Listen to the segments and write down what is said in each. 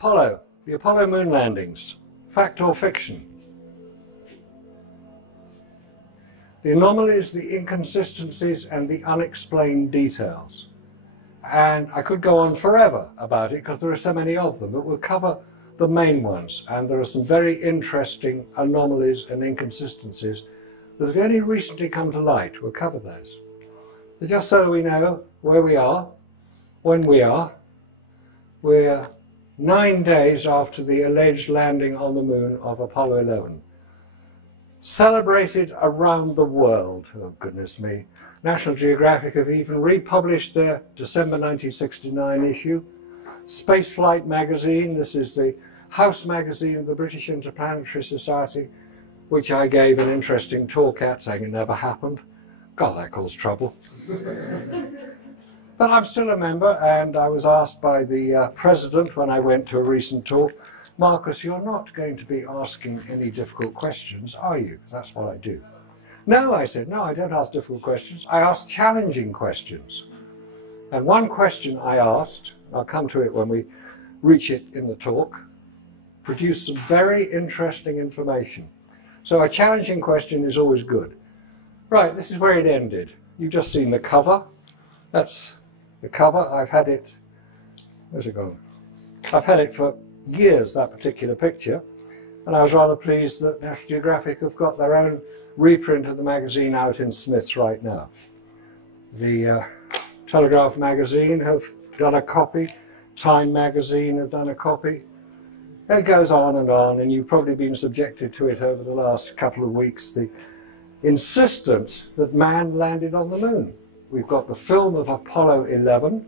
Apollo, the Apollo moon landings, fact or fiction? The anomalies, the inconsistencies, and the unexplained details. And I could go on forever about it because there are so many of them, but we'll cover the main ones. And there are some very interesting anomalies and inconsistencies that have only recently come to light. We'll cover those. So just so we know where we are, when we are, we're 9 days after the alleged landing on the moon of Apollo 11. Celebrated around the world. Oh, goodness me. National Geographic have even republished their December 1969 issue. Spaceflight magazine, this is the House magazine of the British Interplanetary Society, which I gave an interesting talk at, saying it never happened. God, that caused trouble. But I'm still a member, and I was asked by the president when I went to a recent talk, Marcus, you're not going to be asking any difficult questions, are you? That's what I do. No, I said, no, I don't ask difficult questions. I ask challenging questions. And one question I asked, I'll come to it when we reach it in the talk, produced some very interesting information. So a challenging question is always good. Right, this is where it ended. You've just seen the cover. That's the cover. I've had it, where's it gone? I've had it for years, that particular picture, and I was rather pleased that National Geographic have got their own reprint of the magazine out in Smiths right now. The Telegraph magazine have done a copy, Time magazine have done a copy. It goes on, and you've probably been subjected to it over the last couple of weeks, the insistence that man landed on the moon. We've got the film of Apollo 11,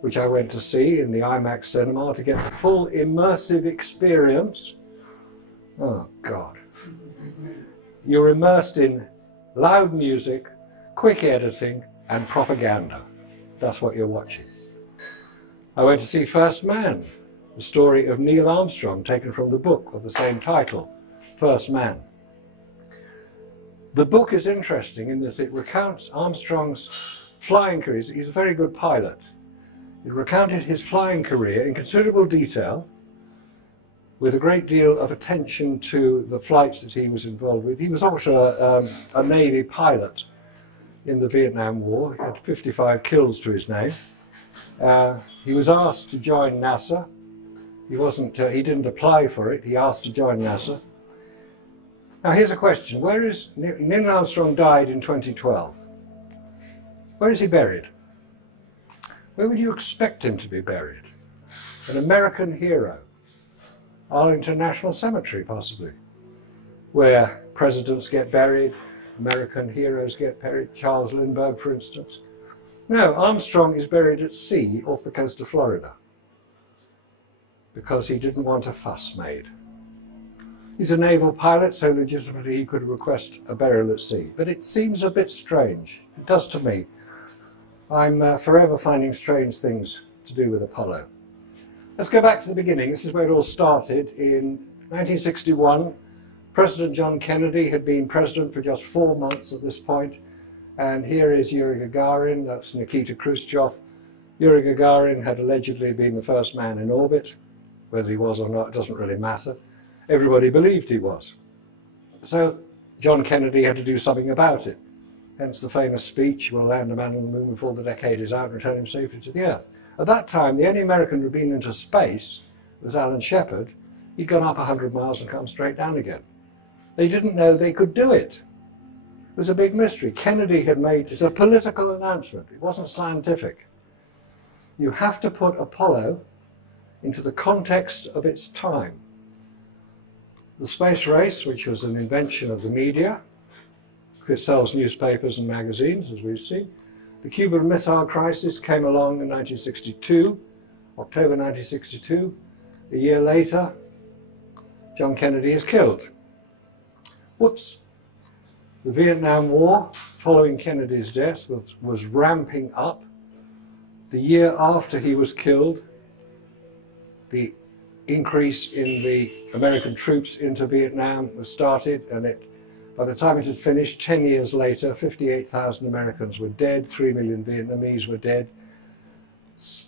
which I went to see in the IMAX cinema to get the full immersive experience. Oh, God. You're immersed in loud music, quick editing, and propaganda. That's what you're watching. I went to see First Man, the story of Neil Armstrong, taken from the book of the same title, First Man. The book is interesting in that it recounts Armstrong's flying career. He's a very good pilot. It recounted his flying career in considerable detail, with a great deal of attention to the flights that he was involved with. He was also a Navy pilot in the Vietnam War. He had 55 kills to his name. He was asked to join NASA. He didn't apply for it. He asked to join NASA. Now here's a question. Neil Armstrong died in 2012. Where is he buried? Where would you expect him to be buried? An American hero. Arlington National Cemetery, possibly, where presidents get buried, American heroes get buried, Charles Lindbergh, for instance. No, Armstrong is buried at sea off the coast of Florida because he didn't want a fuss made. He's a naval pilot, so legitimately he could request a burial at sea. But it seems a bit strange. It does to me. I'm forever finding strange things to do with Apollo. Let's go back to the beginning. This is where it all started. In 1961, President John Kennedy had been president for just 4 months at this point. And here is Yuri Gagarin, that's Nikita Khrushchev. Yuri Gagarin had allegedly been the first man in orbit. Whether he was or not, it doesn't really matter. Everybody believed he was. So John Kennedy had to do something about it. Hence the famous speech, we'll land a man on the moon before the decade is out and return him safely to the Earth. At that time, the only American who had been into space was Alan Shepard. He'd gone up 100 miles and come straight down again. They didn't know they could do it. It was a big mystery. Kennedy had made it a political announcement. It wasn't scientific. You have to put Apollo into the context of its time. The space race, which was an invention of the media, it sells newspapers and magazines, as we've seen. The Cuban Missile Crisis came along in 1962, October 1962. A year later, John Kennedy is killed. Whoops. The Vietnam War, following Kennedy's death, was ramping up. The year after he was killed, the increase in the American troops into Vietnam was started, and by the time it had finished, 10 years later, 58,000 Americans were dead, 3 million Vietnamese were dead.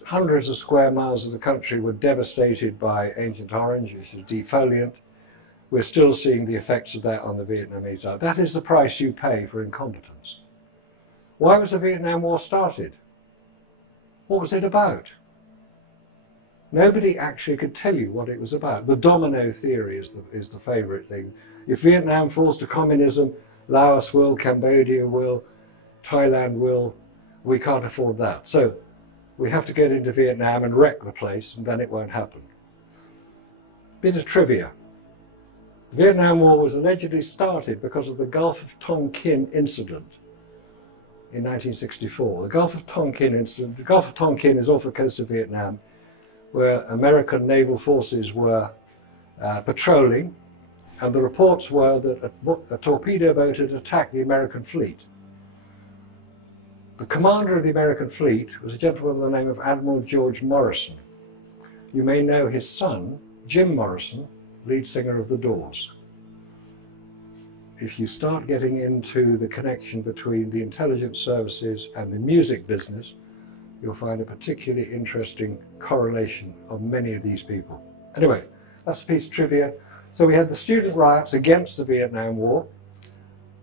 Hundreds of square miles of the country were devastated by Agent Orange, which is defoliant. We're still seeing the effects of that on the Vietnamese Army. That is the price you pay for incompetence. Why was the Vietnam War started? What was it about? Nobody actually could tell you what it was about. The domino theory is the favourite thing. If Vietnam falls to communism, Laos will, Cambodia will, Thailand will. We can't afford that. So we have to get into Vietnam and wreck the place, and then it won't happen. Bit of trivia. The Vietnam War was allegedly started because of the Gulf of Tonkin incident in 1964. The Gulf of Tonkin incident. The Gulf of Tonkin is off the coast of Vietnam, where American naval forces were patrolling, and the reports were that a torpedo boat had attacked the American fleet. The commander of the American fleet was a gentleman by the name of Admiral George Morrison. You may know his son, Jim Morrison, lead singer of The Doors. If you start getting into the connection between the intelligence services and the music business, you'll find a particularly interesting correlation of many of these people. Anyway, that's a piece of trivia. So we had the student riots against the Vietnam War.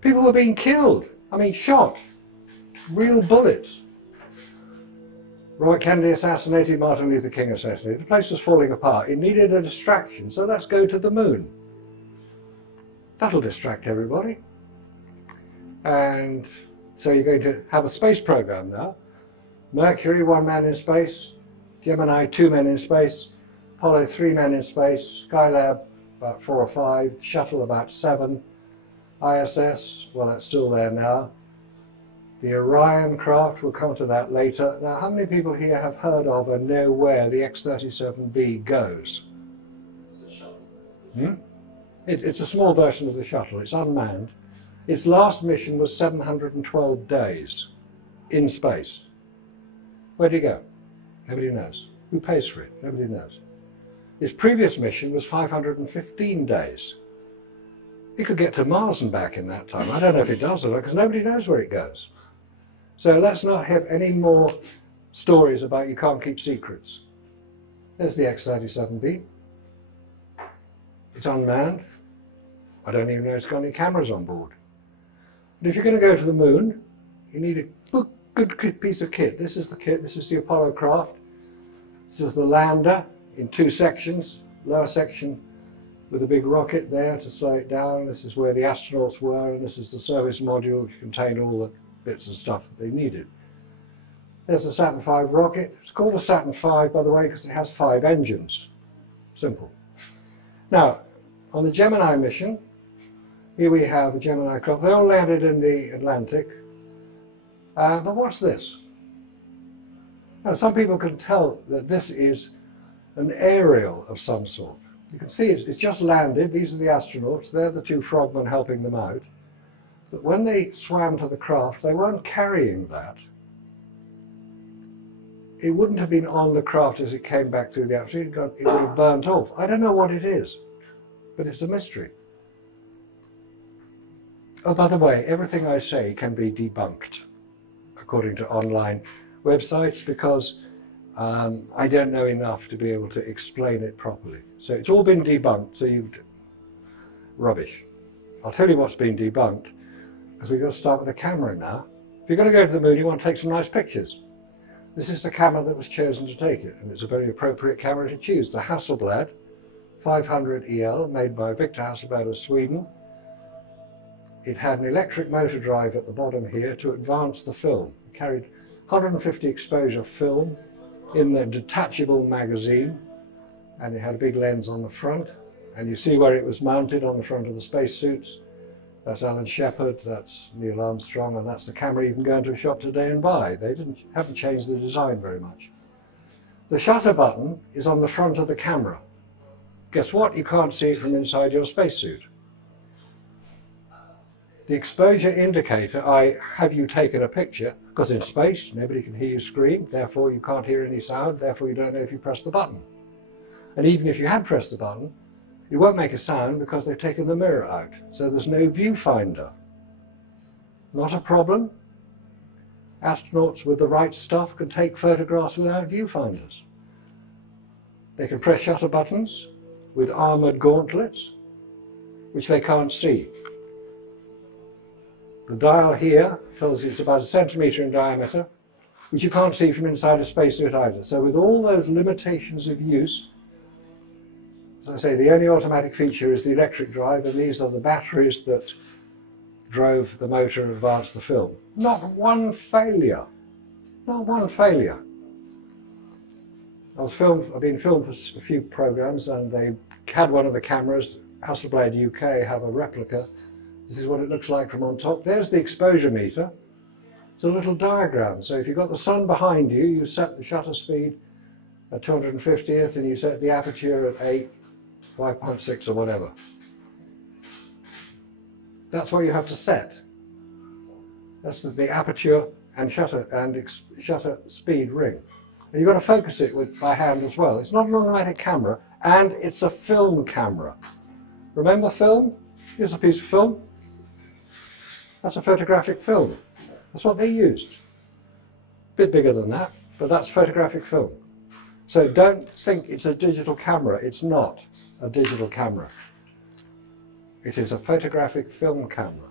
People were being killed, shot, real bullets. Robert Kennedy assassinated, Martin Luther King assassinated. The place was falling apart. It needed a distraction, so let's go to the moon. That'll distract everybody. And so you're going to have a space program now. Mercury, 1 man in space. Gemini, 2 men in space. Apollo, 3 men in space. Skylab, about 4 or 5. Shuttle, about 7. ISS, well, that's still there now. The Orion craft, we'll come to that later. Now, how many people here have heard of and know where the X-37B goes? It's a shuttle. It's a small version of the shuttle. It's unmanned. Its last mission was 712 days in space. Where'd it go? Nobody knows. Who pays for it? Nobody knows. Its previous mission was 515 days. It could get to Mars and back in that time. I don't know if it does or not, because nobody knows where it goes. So let's not have any more stories about you can't keep secrets. There's the X-37B. It's unmanned. I don't even know it's got any cameras on board. But if you're going to go to the moon, you need a good piece of kit. This is the kit. This is the Apollo craft. This is the lander in 2 sections. Lower section with a big rocket there to slow it down. This is where the astronauts were, and this is the service module which contained all the bits and stuff that they needed. There's the Saturn V rocket. It's called a Saturn V, by the way, because it has 5 engines. Simple. Now, on the Gemini mission, here we have a Gemini craft. They all landed in the Atlantic. But what's this? Now, some people can tell that this is an aerial of some sort. You can see it's just landed. These are the astronauts. They're the 2 frogmen helping them out. But when they swam to the craft, they weren't carrying that. It wouldn't have been on the craft as it came back through the atmosphere. It would have burnt off. I don't know what it is, but it's a mystery. Oh, by the way, everything I say can be debunked, according to online websites, because I don't know enough to be able to explain it properly. So it's all been debunked, so rubbish. I'll tell you what's been debunked, because we've got to start with the camera now. If you're going to go to the moon, you want to take some nice pictures. This is the camera that was chosen to take it, and it's a very appropriate camera to choose. The Hasselblad 500 EL, made by Victor Hasselblad of Sweden. It had an electric motor drive at the bottom here to advance the film. It carried 150 exposure film in the detachable magazine, and it had a big lens on the front. And you see where it was mounted on the front of the spacesuits. That's Alan Shepard, that's Neil Armstrong, and that's the camera you can go into a shop today and buy. They haven't changed the design very much. The shutter button is on the front of the camera. Guess what? You can't see it from inside your spacesuit. The exposure indicator, have you taken a picture? Because in space, nobody can hear you scream, therefore you can't hear any sound, therefore you don't know if you press the button. And even if you had pressed the button, it won't make a sound because they've taken the mirror out. So there's no viewfinder. Not a problem. Astronauts with the right stuff can take photographs without viewfinders. They can press shutter buttons with armoured gauntlets, which they can't see. The dial here tells you it's about 1 centimetre in diameter, which you can't see from inside a spacesuit either. So with all those limitations of use, as I say, the only automatic feature is the electric drive, and these are the batteries that drove the motor and advanced the film. Not one failure. Not one failure. I've been filmed for a few programs, and they had one of the cameras. Hasselblad UK have a replica. This is what it looks like from on top. There's the exposure meter. It's a little diagram. So if you've got the sun behind you, you set the shutter speed at 250th, and you set the aperture at 8, 5.6 or whatever. That's what you have to set. That's the aperture and shutter speed ring. And you've got to focus it by hand as well. It's not an automatic camera, and it's a film camera. Remember film? Here's a piece of film. That's a photographic film. That's what they used. A bit bigger than that, but that's photographic film. So don't think it's a digital camera. It's not a digital camera. It is a photographic film camera.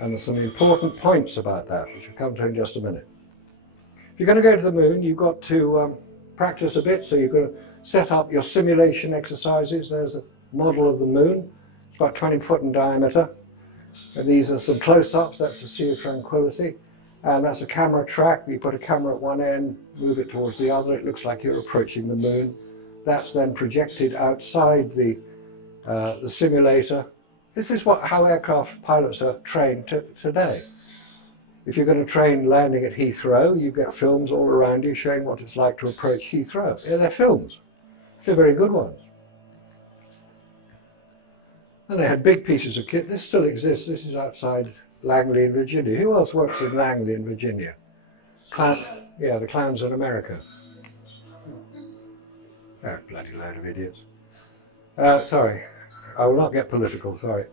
And there's some important points about that, which we'll come to in just a minute. If you're going to go to the moon, you've got to practice a bit, so you've got to set up your simulation exercises. There's a model of the moon. It's about 20 foot in diameter. And these are some close-ups. That's the Sea of Tranquility. And that's a camera track. You put a camera at one end, move it towards the other. It looks like you're approaching the moon. That's then projected outside the simulator. This is how aircraft pilots are trained today. If you're going to train landing at Heathrow, you get films all around you showing what it's like to approach Heathrow. Yeah, they're films. They're very good ones. And they had big pieces of kit. This still exists. This is outside Langley in Virginia. Who else works in Langley in Virginia? Yeah, the clowns in America. Oh, bloody load of idiots. Sorry, I will not get political, sorry.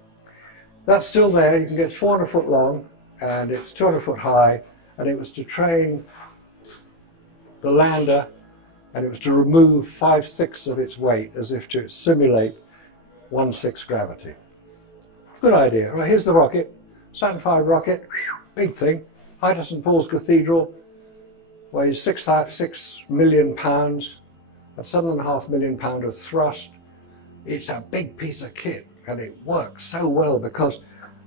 That's still there. You can get 400 foot long, and it's 200 foot high, and it was to train the lander, and it was to remove 5/6 of its weight as if to simulate 1/6 gravity. Good idea. Right, here's the rocket. Saturn V rocket, big thing. Height of St Paul's Cathedral, weighs 6 million pounds, that's 7.5 million pounds of thrust. It's a big piece of kit, and it works so well because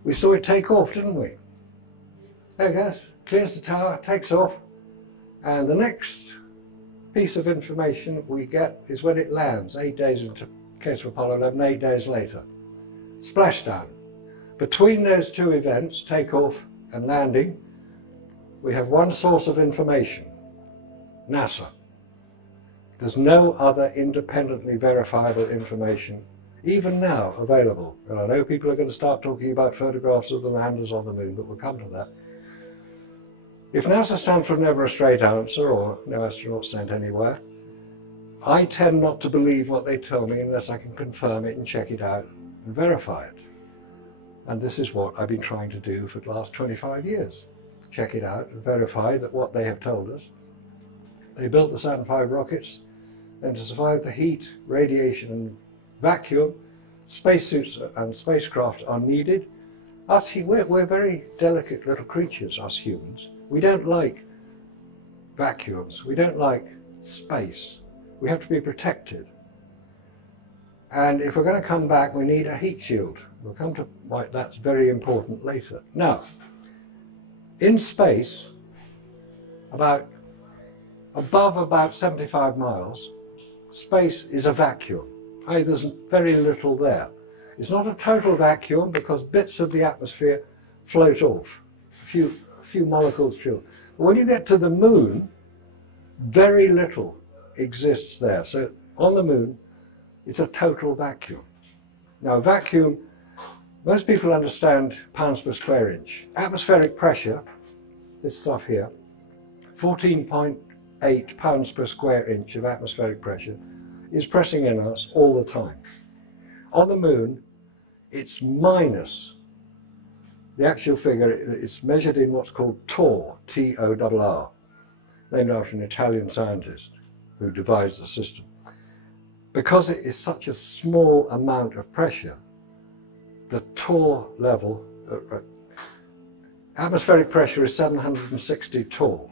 we saw it take off, didn't we? There it goes, clears the tower, takes off, and the next piece of information we get is when it lands, 8 days into case of Apollo 11, 8 days later. Splashdown. Between those two events, takeoff and landing, we have one source of information, NASA. There's no other independently verifiable information, even now, available. And I know people are going to start talking about photographs of the landers on the moon, but we'll come to that. If NASA stands for never a straight answer, or no astronaut sent anywhere, I tend not to believe what they tell me unless I can confirm it and check it out and verify it. And this is what I've been trying to do for the last 25 years. Check it out and verify that what they have told us. They built the Saturn V rockets, and to survive the heat, radiation and vacuum, spacesuits and spacecraft are needed. We're very delicate little creatures, us humans. We don't like vacuums. We don't like space. We have to be protected. And if we're going to come back, we need a heat shield. We'll come to why that's very important later. Now, in space, above about 75 miles, space is a vacuum. There's very little there. It's not a total vacuum because bits of the atmosphere float off. A few molecules float. But when you get to the moon, very little exists there. So on the moon, it's a total vacuum. Now vacuum, most people understand pounds per square inch. Atmospheric pressure, this stuff here, 14.8 pounds per square inch of atmospheric pressure is pressing in us all the time. On the moon, it's minus the actual figure is measured in what's called torr, T-O-R-R, named after an Italian scientist who devised the system. Because it is such a small amount of pressure, the torr level, atmospheric pressure is 760 torr.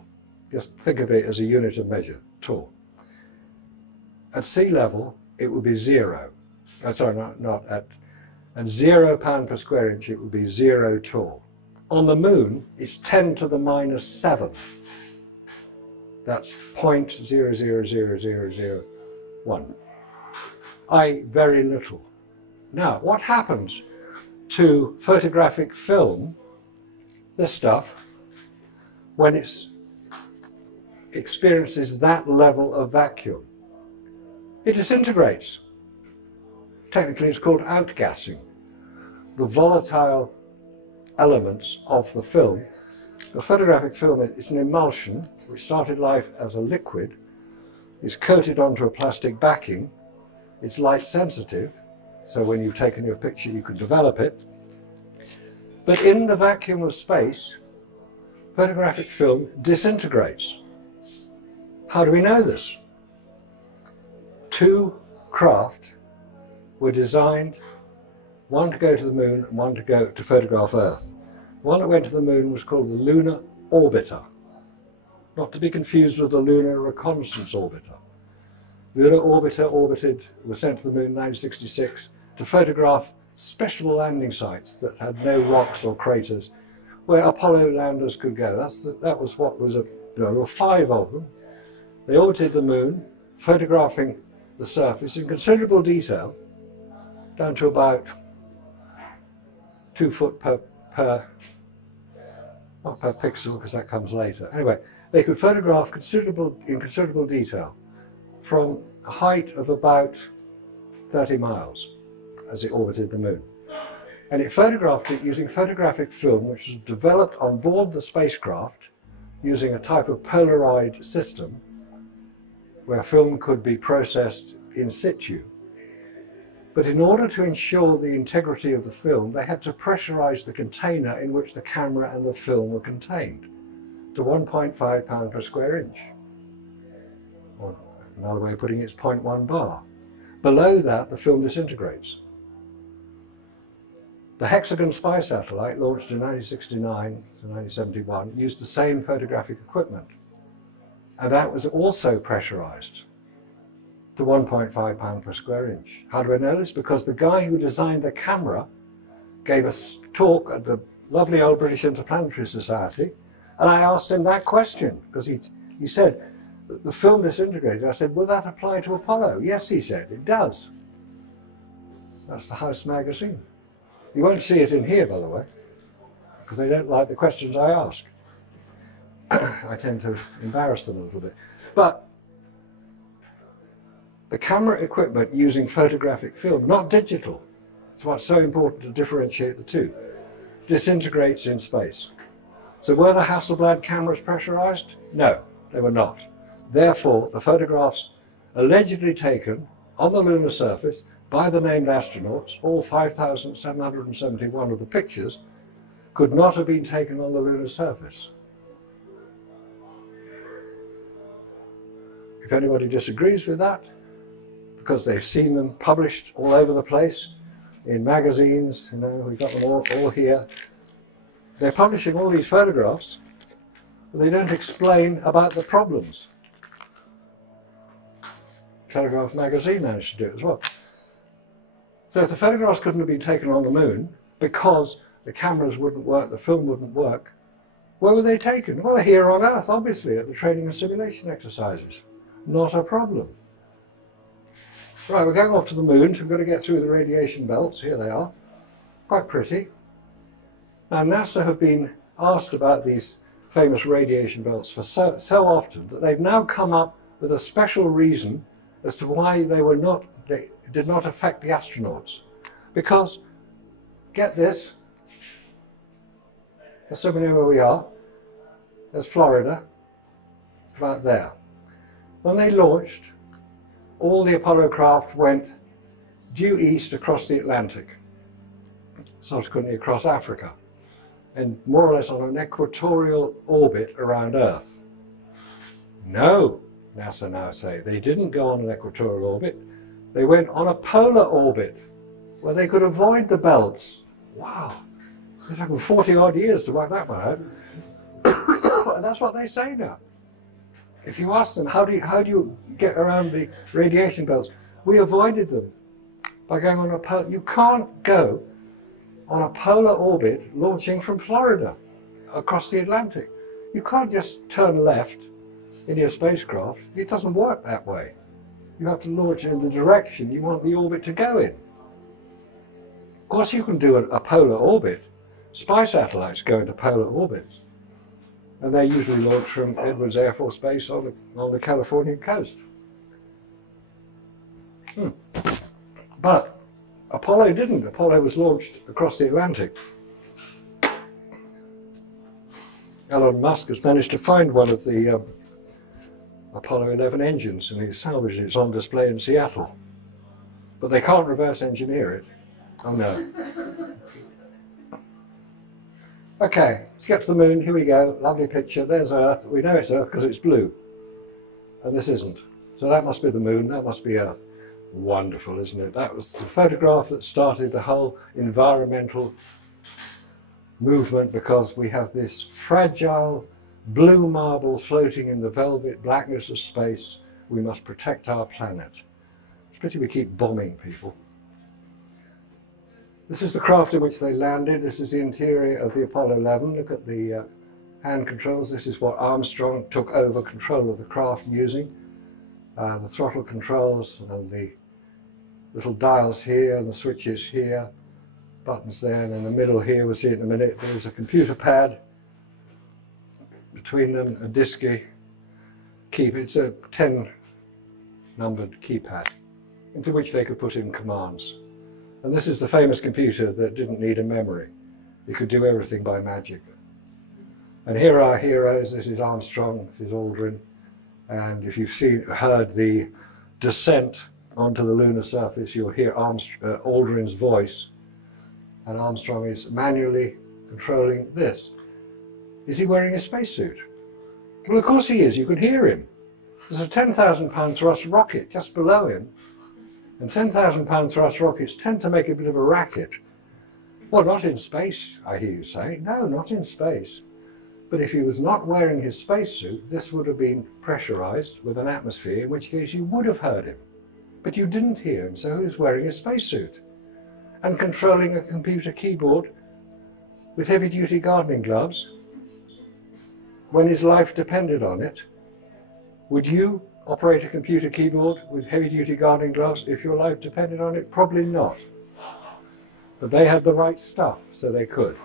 Just think of it as a unit of measure, torr. At sea level, it would be zero. Sorry, not at 0 pound per square inch, it would be 0 torr. On the moon, it's 10 to the minus 7. That's 0.000001. I very little. Now, what happens to photographic film, this stuff, when it experiences that level of vacuum? It disintegrates. Technically, it's called outgassing. The volatile elements of the film. The photographic film is an emulsion which started life as a liquid, is coated onto a plastic backing, it's light sensitive, so when you've taken your picture you can develop it. But in the vacuum of space, photographic film disintegrates. How do we know this? Two craft were designed, one to go to the moon and one to go to photograph Earth. The one that went to the moon was called the Lunar Orbiter, not to be confused with the Lunar Reconnaissance Orbiter. The Lunar Orbiter was sent to the moon in 1966 to photograph special landing sites that had no rocks or craters where Apollo landers could go. That was what was, there were 5 of them. They orbited the moon, photographing the surface in considerable detail, down to about 2 foot not per pixel because that comes later. Anyway, they could photograph in considerable detail from a height of about 30 miles as it orbited the moon. And it photographed it using photographic film which was developed on board the spacecraft using a type of Polaroid system where film could be processed in situ. But in order to ensure the integrity of the film, they had to pressurize the container in which the camera and the film were contained to 1.5 pound per square inch. Or another way of putting it is 0.1 bar. Below that, the film disintegrates. The Hexagon spy satellite, launched in 1969 to 1971, used the same photographic equipment. And that was also pressurized to 1.5 pound per square inch. How do I know this? Because the guy who designed the camera gave a talk at the lovely old British Interplanetary Society, and I asked him that question, because he said, the film disintegrated. I said, will that apply to Apollo? Yes, he said, it does. That's the House magazine. You won't see it in here, by the way, because they don't like the questions I ask. I tend to embarrass them a little bit. But the camera equipment using photographic film, not digital, that's what's so important to differentiate the two, disintegrates in space. So were the Hasselblad cameras pressurized? No, they were not. Therefore, the photographs allegedly taken on the lunar surface by the named astronauts, all 5,771 of the pictures, could not have been taken on the lunar surface. If anybody disagrees with that, because they've seen them published all over the place in magazines, you know, we've got them all here. They're publishing all these photographs, but they don't explain about the problems. Telegraph magazine managed to do it as well. So if the photographs couldn't have been taken on the moon because the cameras wouldn't work, the film wouldn't work, where were they taken? Well, here on Earth, obviously, at the training and simulation exercises. Not a problem. Right, we're going off to the moon, so we've got to get through the radiation belts. Here they are. Quite pretty. Now, NASA have been asked about these famous radiation belts for so often that they've now come up with a special reason as to why they did not affect the astronauts. Because, get this, just so we know where we are, there's Florida, about there. When they launched, all the Apollo craft went due east across the Atlantic, subsequently across Africa. and more or less on an equatorial orbit around Earth. No, NASA now say, they didn't go on an equatorial orbit. They went on a polar orbit where they could avoid the belts. Wow, it took them 40 odd years to work that one out. And that's what they say now. If you ask them, how do you get around the radiation belts? We avoided them by going on a polar. You can't go on a polar orbit launching from Florida across the Atlantic. You can't just turn left in your spacecraft. It doesn't work that way. You have to launch in the direction you want the orbit to go in. Of course you can do a polar orbit. Spy satellites go into polar orbits. And they're usually launched from Edwards Air Force Base on the Californian coast. But Apollo didn't. Apollo was launched across the Atlantic. Elon Musk has managed to find one of the Apollo 11 engines, and he's salvaged it. It's on display in Seattle. But they can't reverse engineer it. Oh no. Okay, let's get to the moon. Here we go. Lovely picture. There's Earth. We know it's Earth because it's blue. And this isn't. So that must be the moon. That must be Earth. Wonderful, isn't it? That was the photograph that started the whole environmental movement, because we have this fragile blue marble floating in the velvet blackness of space. We must protect our planet. It's a pity we keep bombing people. This is the craft in which they landed. This is the interior of the Apollo 11. Look at the hand controls. This is what Armstrong took over control of the craft using. The throttle controls and the little dials here and the switches here, buttons there, and in the middle here, we'll see it in a minute, there's a computer pad. Between them, a disky keypad. It's a 10-numbered keypad into which they could put in commands. And this is the famous computer that didn't need a memory. It could do everything by magic. And here are our heroes. This is Armstrong, this is Aldrin. And if you've heard the descent onto the lunar surface, you'll hear Aldrin's voice. And Armstrong is manually controlling this. Is he wearing a spacesuit? Well, of course he is. You can hear him. There's a 10,000-pound thrust rocket just below him. And 10,000-pound thrust rockets tend to make a bit of a racket. Well, not in space, I hear you say. No, not in space. But if he was not wearing his spacesuit, this would have been pressurized with an atmosphere, in which case you would have heard him. But you didn't hear him, so he was wearing a spacesuit and controlling a computer keyboard with heavy-duty gardening gloves when his life depended on it. Would you operate a computer keyboard with heavy-duty gardening gloves if your life depended on it? Probably not. But they had the right stuff, so they could.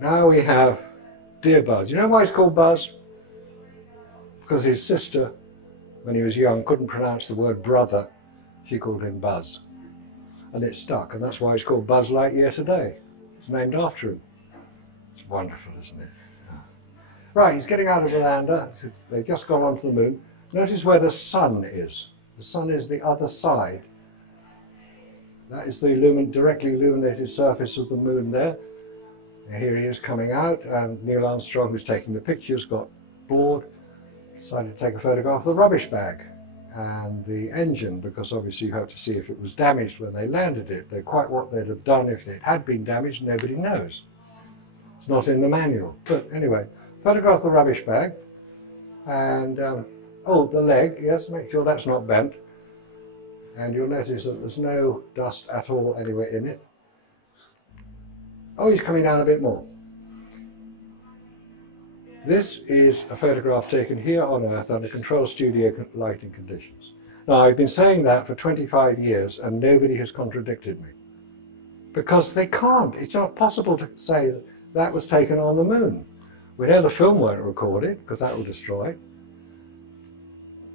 Now we have dear Buzz. You know why he's called Buzz? Because his sister, when he was young, couldn't pronounce the word brother. She called him Buzz. And it stuck, and that's why he's called Buzz Lightyear today. It's named after him. It's wonderful, isn't it? Right, he's getting out of the lander. They've just gone onto the moon. Notice where the sun is. The sun is the other side. That is the directly illuminated surface of the moon there. And here he is coming out, and Neil Armstrong, who's taking the pictures, got bored, decided to take a photograph of the rubbish bag and the engine, because obviously you have to see if it was damaged when they landed it. They're quite what they'd have done if it had been damaged, nobody knows. It's not in the manual. But anyway, photograph the rubbish bag, and oh, the leg, yes, make sure that's not bent. And you'll notice that there's no dust at all anywhere in it. Oh, he's coming down a bit more. This is a photograph taken here on Earth under controlled studio lighting conditions. Now, I've been saying that for 25 years and nobody has contradicted me. Because they can't. It's not possible to say that that was taken on the moon. We know the film won't record it because that will destroy it.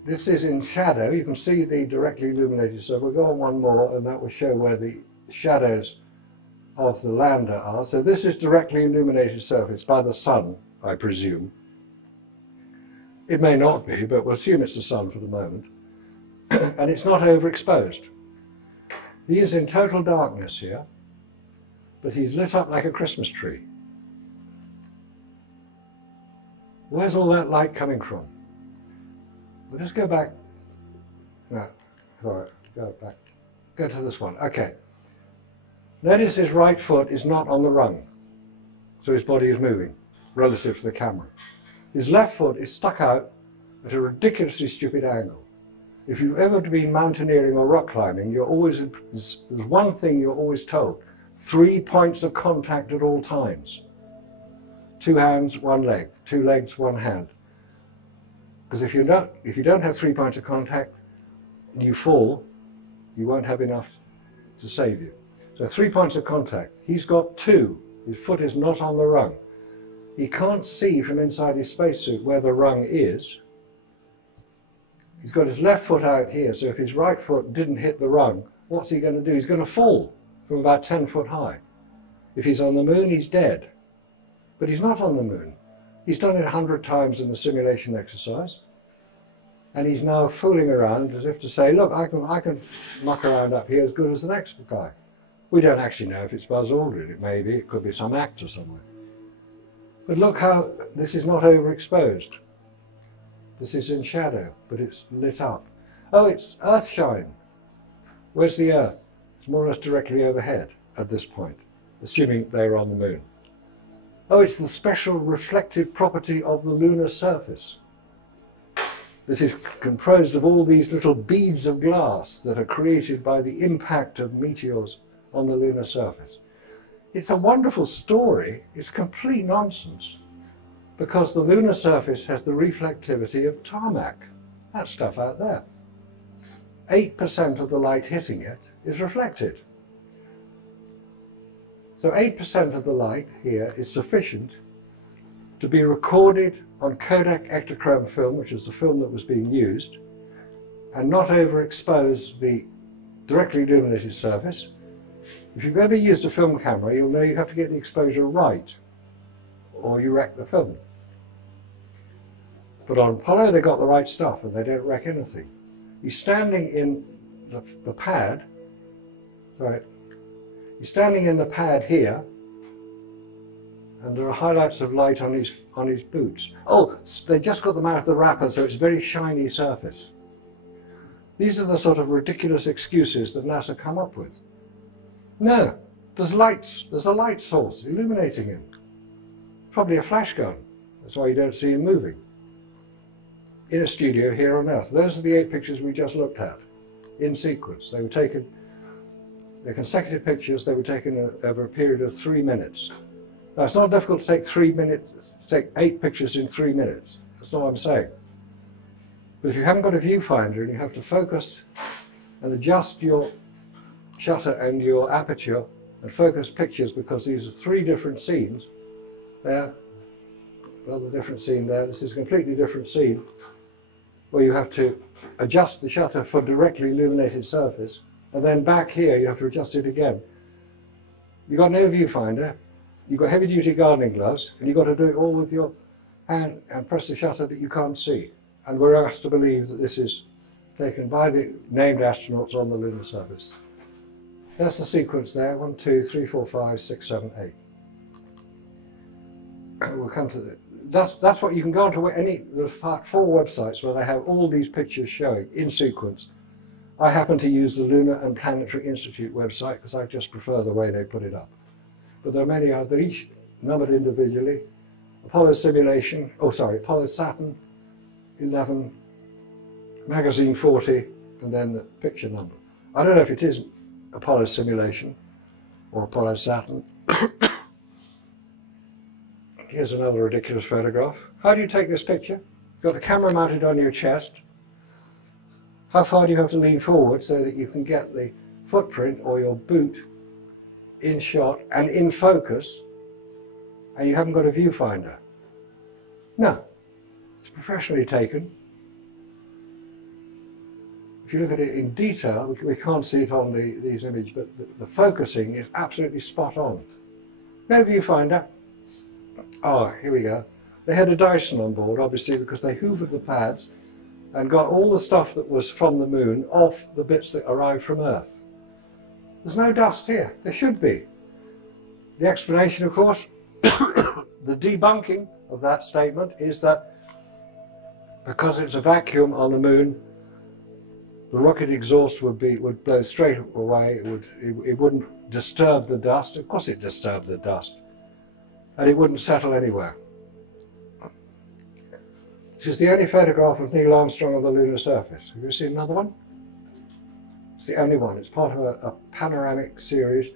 This is in shadow. You can see the directly illuminated, so we'll go on one more and that will show where the shadows of the lander are. So this is directly illuminated surface by the sun, I presume. It may not be, but we'll assume it's the sun for the moment. And it's not overexposed. He is in total darkness here. but he's lit up like a Christmas tree. Where's all that light coming from? We'll just go back. No, sorry, go back. Go to this one. Okay. Notice his right foot is not on the rung, so his body is moving relative to the camera. His left foot is stuck out at a ridiculously stupid angle. If you've ever been mountaineering or rock climbing, there's one thing you're always told: 3 points of contact at all times. 2 hands, 1 leg, 2 legs, 1 hand. Because if you don't have 3 points of contact and you fall, you won't have enough to save you. So 3 points of contact. He's got 2. His foot is not on the rung. He can't see from inside his spacesuit where the rung is. He's got his left foot out here, so if his right foot didn't hit the rung, what's he going to do? He's going to fall from about 10 foot high. If he's on the moon, he's dead. But he's not on the moon. He's done it 100 times in the simulation exercise, and he's now fooling around as if to say, look, I can muck around up here as good as the next guy. We don't actually know if it's Buzz Aldrin. It may be. It could be some actor somewhere. But look how this is not overexposed. This is in shadow, but it's lit up. Oh, it's Earthshine. Where's the Earth? It's more or less directly overhead at this point, assuming they're on the moon. Oh, it's the special reflective property of the lunar surface. This is composed of all these little beads of glass that are created by the impact of meteors on the lunar surface. It's a wonderful story. It's complete nonsense, because the lunar surface has the reflectivity of tarmac, that stuff out there. 8% of the light hitting it is reflected. So 8% of the light here is sufficient to be recorded on Kodak Ektachrome film, which is the film that was being used, and not overexpose the directly illuminated surface. If you've ever used a film camera, you'll know you have to get the exposure right, or you wreck the film. But on Apollo, they got the right stuff, and they don't wreck anything. He's standing in the pad, right? He's standing in the pad here, and there are highlights of light on his boots. Oh, they just got them out of the wrapper, so it's very shiny surface. These are the sort of ridiculous excuses that NASA come up with. No, there's lights. There's a light source illuminating him. Probably a flash gun. That's why you don't see him moving. In a studio here on Earth. Those are the 8 pictures we just looked at, in sequence. They were taken, they're consecutive pictures. They were taken over a period of 3 minutes. Now, it's not difficult to take 3 minutes, to take 8 pictures in 3 minutes. That's not what I'm saying. But if you haven't got a viewfinder and you have to focus and adjust your shutter and your aperture and focus pictures, because these are 3 different scenes. There, another different scene there. This is a completely different scene, where you have to adjust the shutter for directly illuminated surface, and then back here you have to adjust it again. You've got no viewfinder, you've got heavy-duty gardening gloves, and you've got to do it all with your hand and press the shutter that you can't see. And we're asked to believe that this is taken by the named astronauts on the lunar surface. That's the sequence there, 1, 2, 3, 4, 5, 6, 7, 8. We'll come to that. That's what you can go onto there's 4 websites where they have all these pictures showing in sequence. I happen to use the Lunar and Planetary Institute website because I just prefer the way they put it up. But there are many others, they're each numbered individually. Apollo Simulation, Apollo Saturn 11, Magazine 40, and then the picture number. I don't know if it is Apollo Simulation or Apollo Saturn. Here's another ridiculous photograph. How do you take this picture? You've got the camera mounted on your chest. How far do you have to lean forward so that you can get the footprint or your boot in shot and in focus, and you haven't got a viewfinder? No, it's professionally taken. If you look at it in detail, we can't see it on these images, but the focusing is absolutely spot on. No viewfinder. Oh, here we go. They had a Dyson on board, obviously, because they hoovered the pads and got all the stuff that was from the moon off the bits that arrived from Earth. There's no dust here. There should be. The explanation, of course, the debunking of that statement is that because it's a vacuum on the moon, the rocket exhaust would blow straight away. It wouldn't disturb the dust. Of course, it disturbed the dust, and it wouldn't settle anywhere. This is the only photograph of Neil Armstrong on the lunar surface. Have you seen another one? It's the only one. It's part of a panoramic series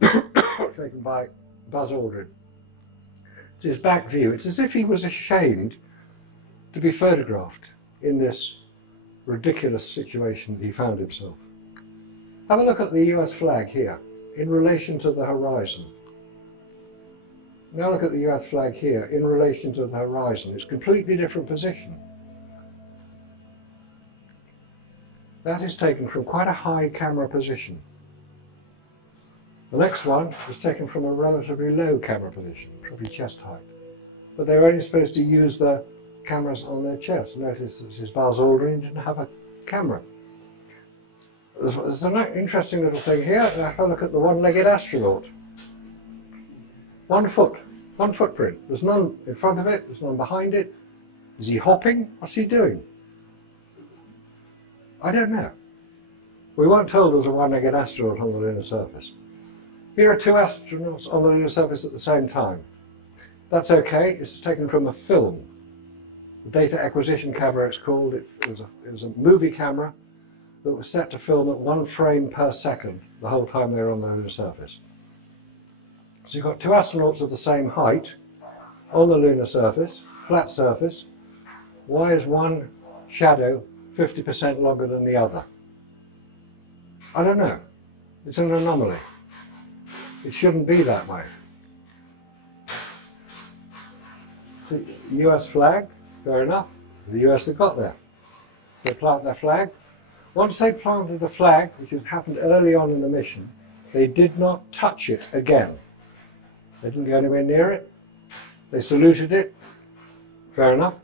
taken by Buzz Aldrin. It's his back view. It's as if he was ashamed to be photographed in this ridiculous situation that he found himself. Have a look at the US flag here in relation to the horizon. Now look at the US flag here in relation to the horizon. It's a completely different position. That is taken from quite a high camera position. The next one is taken from a relatively low camera position, probably chest height. But they're only supposed to use the cameras on their chest. Notice this is Buzz Aldrin, didn't have a camera. There's an interesting little thing here. Have a look at the one-legged astronaut. 1 foot, one footprint. There's none in front of it, there's none behind it. Is he hopping? What's he doing? I don't know. We weren't told there was a one-legged astronaut on the lunar surface. Here are 2 astronauts on the lunar surface at the same time. That's okay, it's taken from a film. The data acquisition camera it's called. It was a movie camera that was set to film at 1 frame per second the whole time they were on the lunar surface. So you've got 2 astronauts of the same height on the lunar surface, flat surface. Why is one shadow 50% longer than the other? I don't know. It's an anomaly. It shouldn't be that way. The US flag, fair enough. The US have got there. They plant their flag. Once they planted the flag, which had happened early on in the mission, they did not touch it again. They didn't go anywhere near it. They saluted it. Fair enough.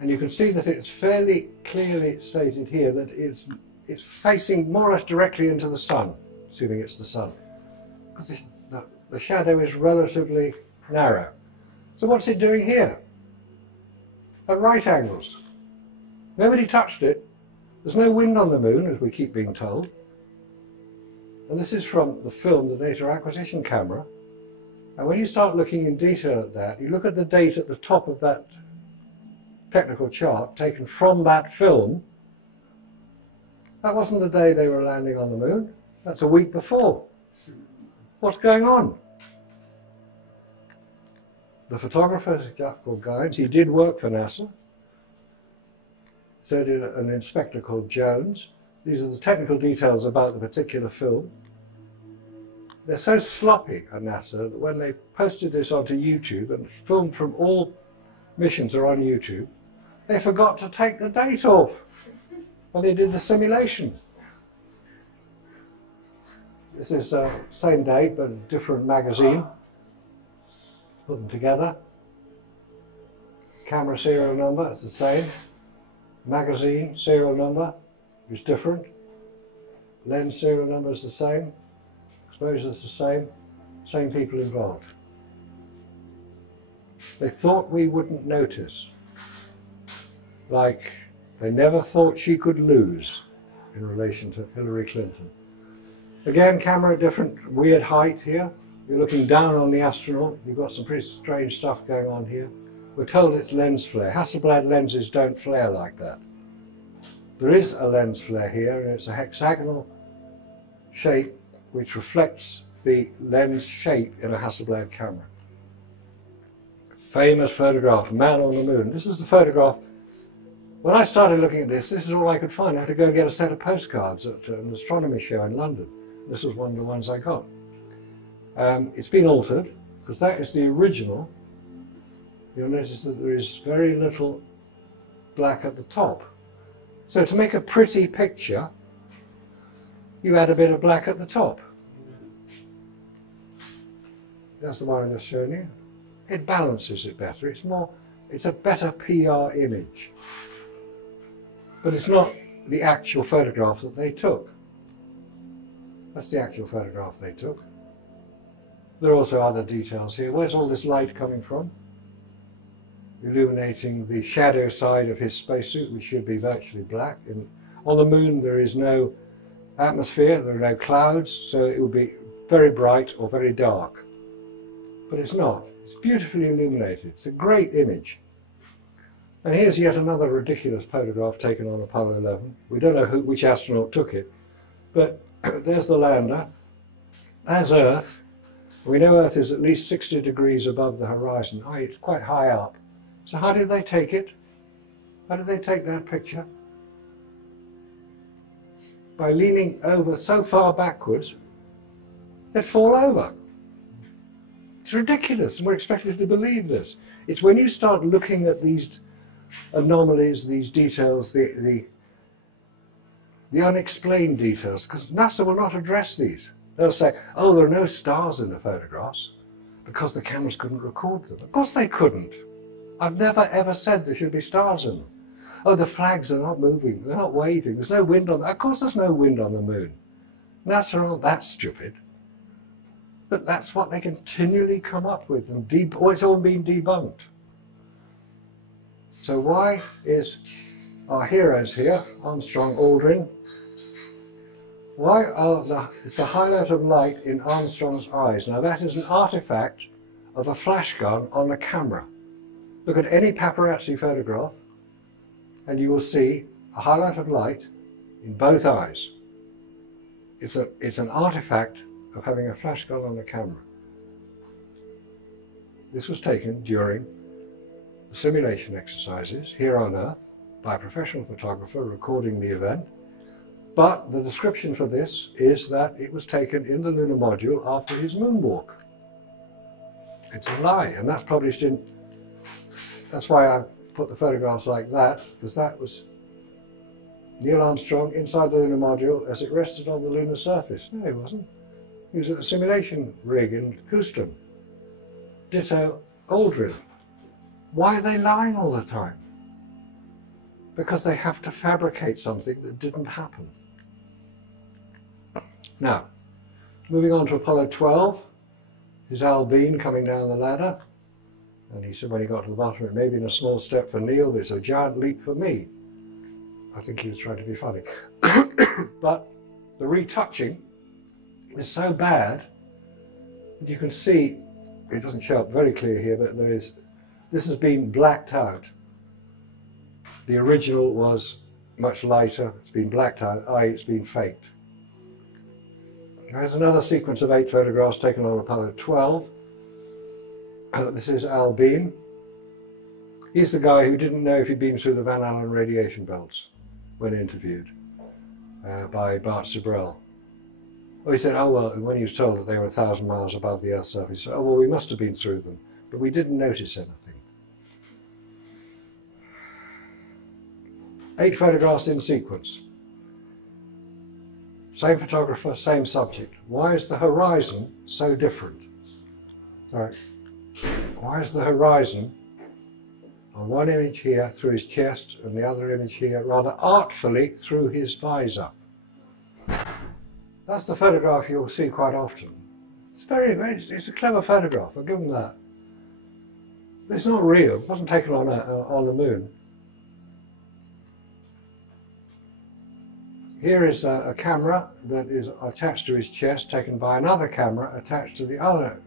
And you can see that it's fairly clearly stated here that it's facing more or less directly into the sun, assuming it's the sun, because the shadow is relatively narrow. So what's it doing here? At right angles. Nobody touched it. There's no wind on the moon, as we keep being told. And this is from the film, the data acquisition camera. And when you start looking in detail at that, you look at the date at the top of that technical chart taken from that film. That wasn't the day they were landing on the moon. That's a week before. What's going on? The photographer is a chap called Guines. He did work for NASA. So did an inspector called Jones. These are the technical details about the particular film. They're so sloppy at NASA that when they posted this onto YouTube, and filmed from all missions are on YouTube, they forgot to take the date off when they did the simulation. This is the same date but a different magazine. Put them together. Camera serial number is the same. Magazine serial number is different. Lens serial number is the same. Exposure is the same. Same people involved. They thought we wouldn't notice. Like they never thought she could lose in relation to Hillary Clinton. Again, camera different, weird height here. You're looking down on the astronaut. You've got some pretty strange stuff going on here. We're told it's lens flare. Hasselblad lenses don't flare like that. There is a lens flare here, and it's a hexagonal shape which reflects the lens shape in a Hasselblad camera. Famous photograph, man on the moon. This is the photograph. When I started looking at this, this is all I could find. I had to go and get a set of postcards at an astronomy show in London. This was one of the ones I got. It's been altered, because that is the original. You'll notice that there is very little black at the top. So to make a pretty picture, you add a bit of black at the top. That's the one I just shown you. It balances it better. It's a better PR image. But it's not the actual photograph that they took. That's the actual photograph they took. There are also other details here. Where's all this light coming from? Illuminating the shadow side of his spacesuit, which should be virtually black. On the moon there is no atmosphere, there are no clouds, so it would be very bright or very dark. But it's not. It's beautifully illuminated. It's a great image. And here's yet another ridiculous photograph taken on Apollo 11. We don't know which astronaut took it, but there's the lander. There's Earth. We know Earth is at least 60 degrees above the horizon. Oh, it's quite high up. So how did they take it? How did they take that picture? By leaning over so far backwards, they'd fall over. It's ridiculous, and we're expected to believe this. It's when you start looking at these anomalies, these details, the unexplained details, because NASA will not address these. They'll say, oh, there are no stars in the photographs because the cameras couldn't record them. Of course they couldn't. I've never ever said there should be stars in them. Oh, the flags are not moving, they're not waving, there's no wind on them. Of course there's no wind on the moon. NASA aren't that stupid. But that's what they continually come up with, and it's all been debunked. So why is our heroes here, Armstrong, Aldrin, it's the highlight of light in Armstrong's eyes. Now that is an artifact of a flash gun on a camera. Look at any paparazzi photograph and you will see a highlight of light in both eyes. It's an artifact of having a flash gun on a camera. This was taken during the simulation exercises here on Earth by a professional photographer recording the event, but the description for this is that it was taken in the lunar module after his moonwalk. It's a lie, and that's published in, that's why I put the photographs like that, because that was Neil Armstrong inside the lunar module as it rested on the lunar surface. No, he wasn't. He was at the simulation rig in Houston. Ditto Aldrin. Why are they lying all the time? Because they have to fabricate something that didn't happen. Now, moving on to Apollo 12, is Al Bean coming down the ladder. And he said when he got to the bottom, it may have been a small step for Neil, but it's a giant leap for me. I think he was trying to be funny. But the retouching is so bad that you can see, it doesn't show up very clear here, but this has been blacked out. The original was much lighter, it's been blacked out, i.e. it's been faked. There's another sequence of 8 photographs taken on Apollo 12. This is Al Bean. He's the guy who didn't know if he'd been through the Van Allen radiation belts when interviewed by Bart Sibrel. Well, he said, oh well, when he was told that they were 1,000 miles above the Earth's surface, he said, oh well, we must have been through them, but we didn't notice anything. 8 photographs in sequence. Same photographer, same subject. Why is the horizon so different? Sorry. Why is the horizon on one image here through his chest and the other image here rather artfully through his visor? That's the photograph you'll see quite often. It's a clever photograph, I'll give them that. But it's not real, it wasn't taken on the moon. Here is a camera that is attached to his chest, taken by another camera attached to the other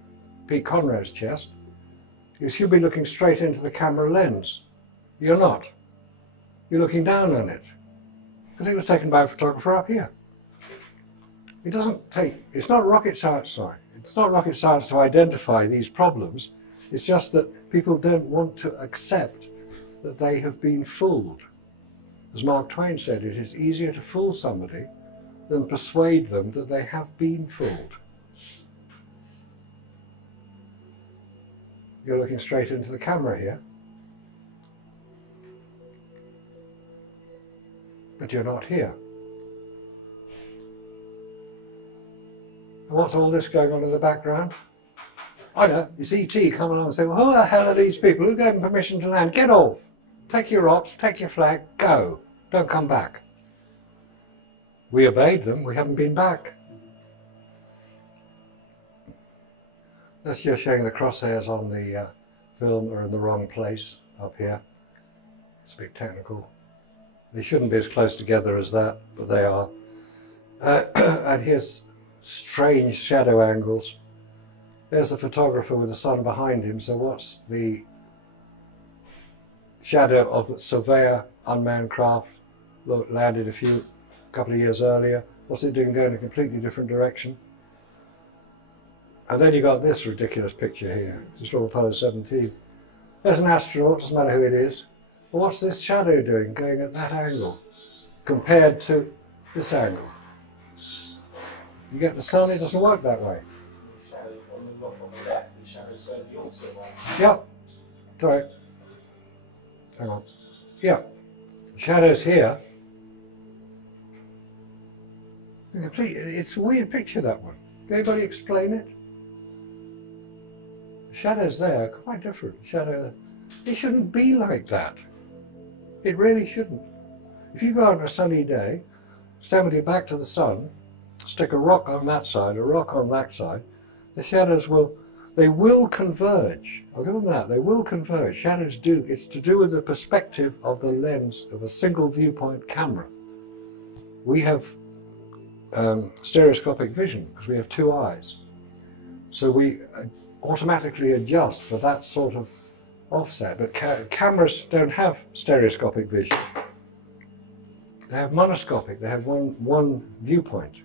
Pete Conrad's chest. You should be looking straight into the camera lens. You're not. You're looking down on it. Because it was taken by a photographer up here. It's not rocket science, it's not rocket science to identify these problems. It's just that people don't want to accept that they have been fooled. As Mark Twain said, it is easier to fool somebody than persuade them that they have been fooled. You're looking straight into the camera here, but you're not here. And what's all this going on in the background? I know, it's E.T. coming along and saying, well, who the hell are these people? Who gave them permission to land? Get off! Take your rocks, take your flag, go! Don't come back. We obeyed them, we haven't been back. That's just showing the crosshairs on the film are in the wrong place up here. It's a bit technical. They shouldn't be as close together as that, but they are. And here's strange shadow angles. There's the photographer with the sun behind him, so what's the shadow of the surveyor unmanned craft landed a couple of years earlier? What's it doing going in a completely different direction? And then you got this ridiculous picture here. This is from Apollo 17. There's an astronaut, doesn't matter who it is. But what's this shadow doing going at that angle compared to this angle? You get the sun, it doesn't work that way. The shadows on the rock on the left, the shadows going the opposite way. Yep. Sorry. Hang on. Yep. The shadows here. It's a weird picture, that one. Can anybody explain it? The shadows there are quite different. It shouldn't be like that. It really shouldn't. If you go out on a sunny day, stand with your back to the sun, stick a rock on that side, a rock on that side, the shadows will converge. I'll give them that, they will converge. Shadows do. It's to do with the perspective of the lens of a single viewpoint camera. We have stereoscopic vision because we have two eyes. So we automatically adjust for that sort of offset. But cameras don't have stereoscopic vision. They have monoscopic, they have one viewpoint.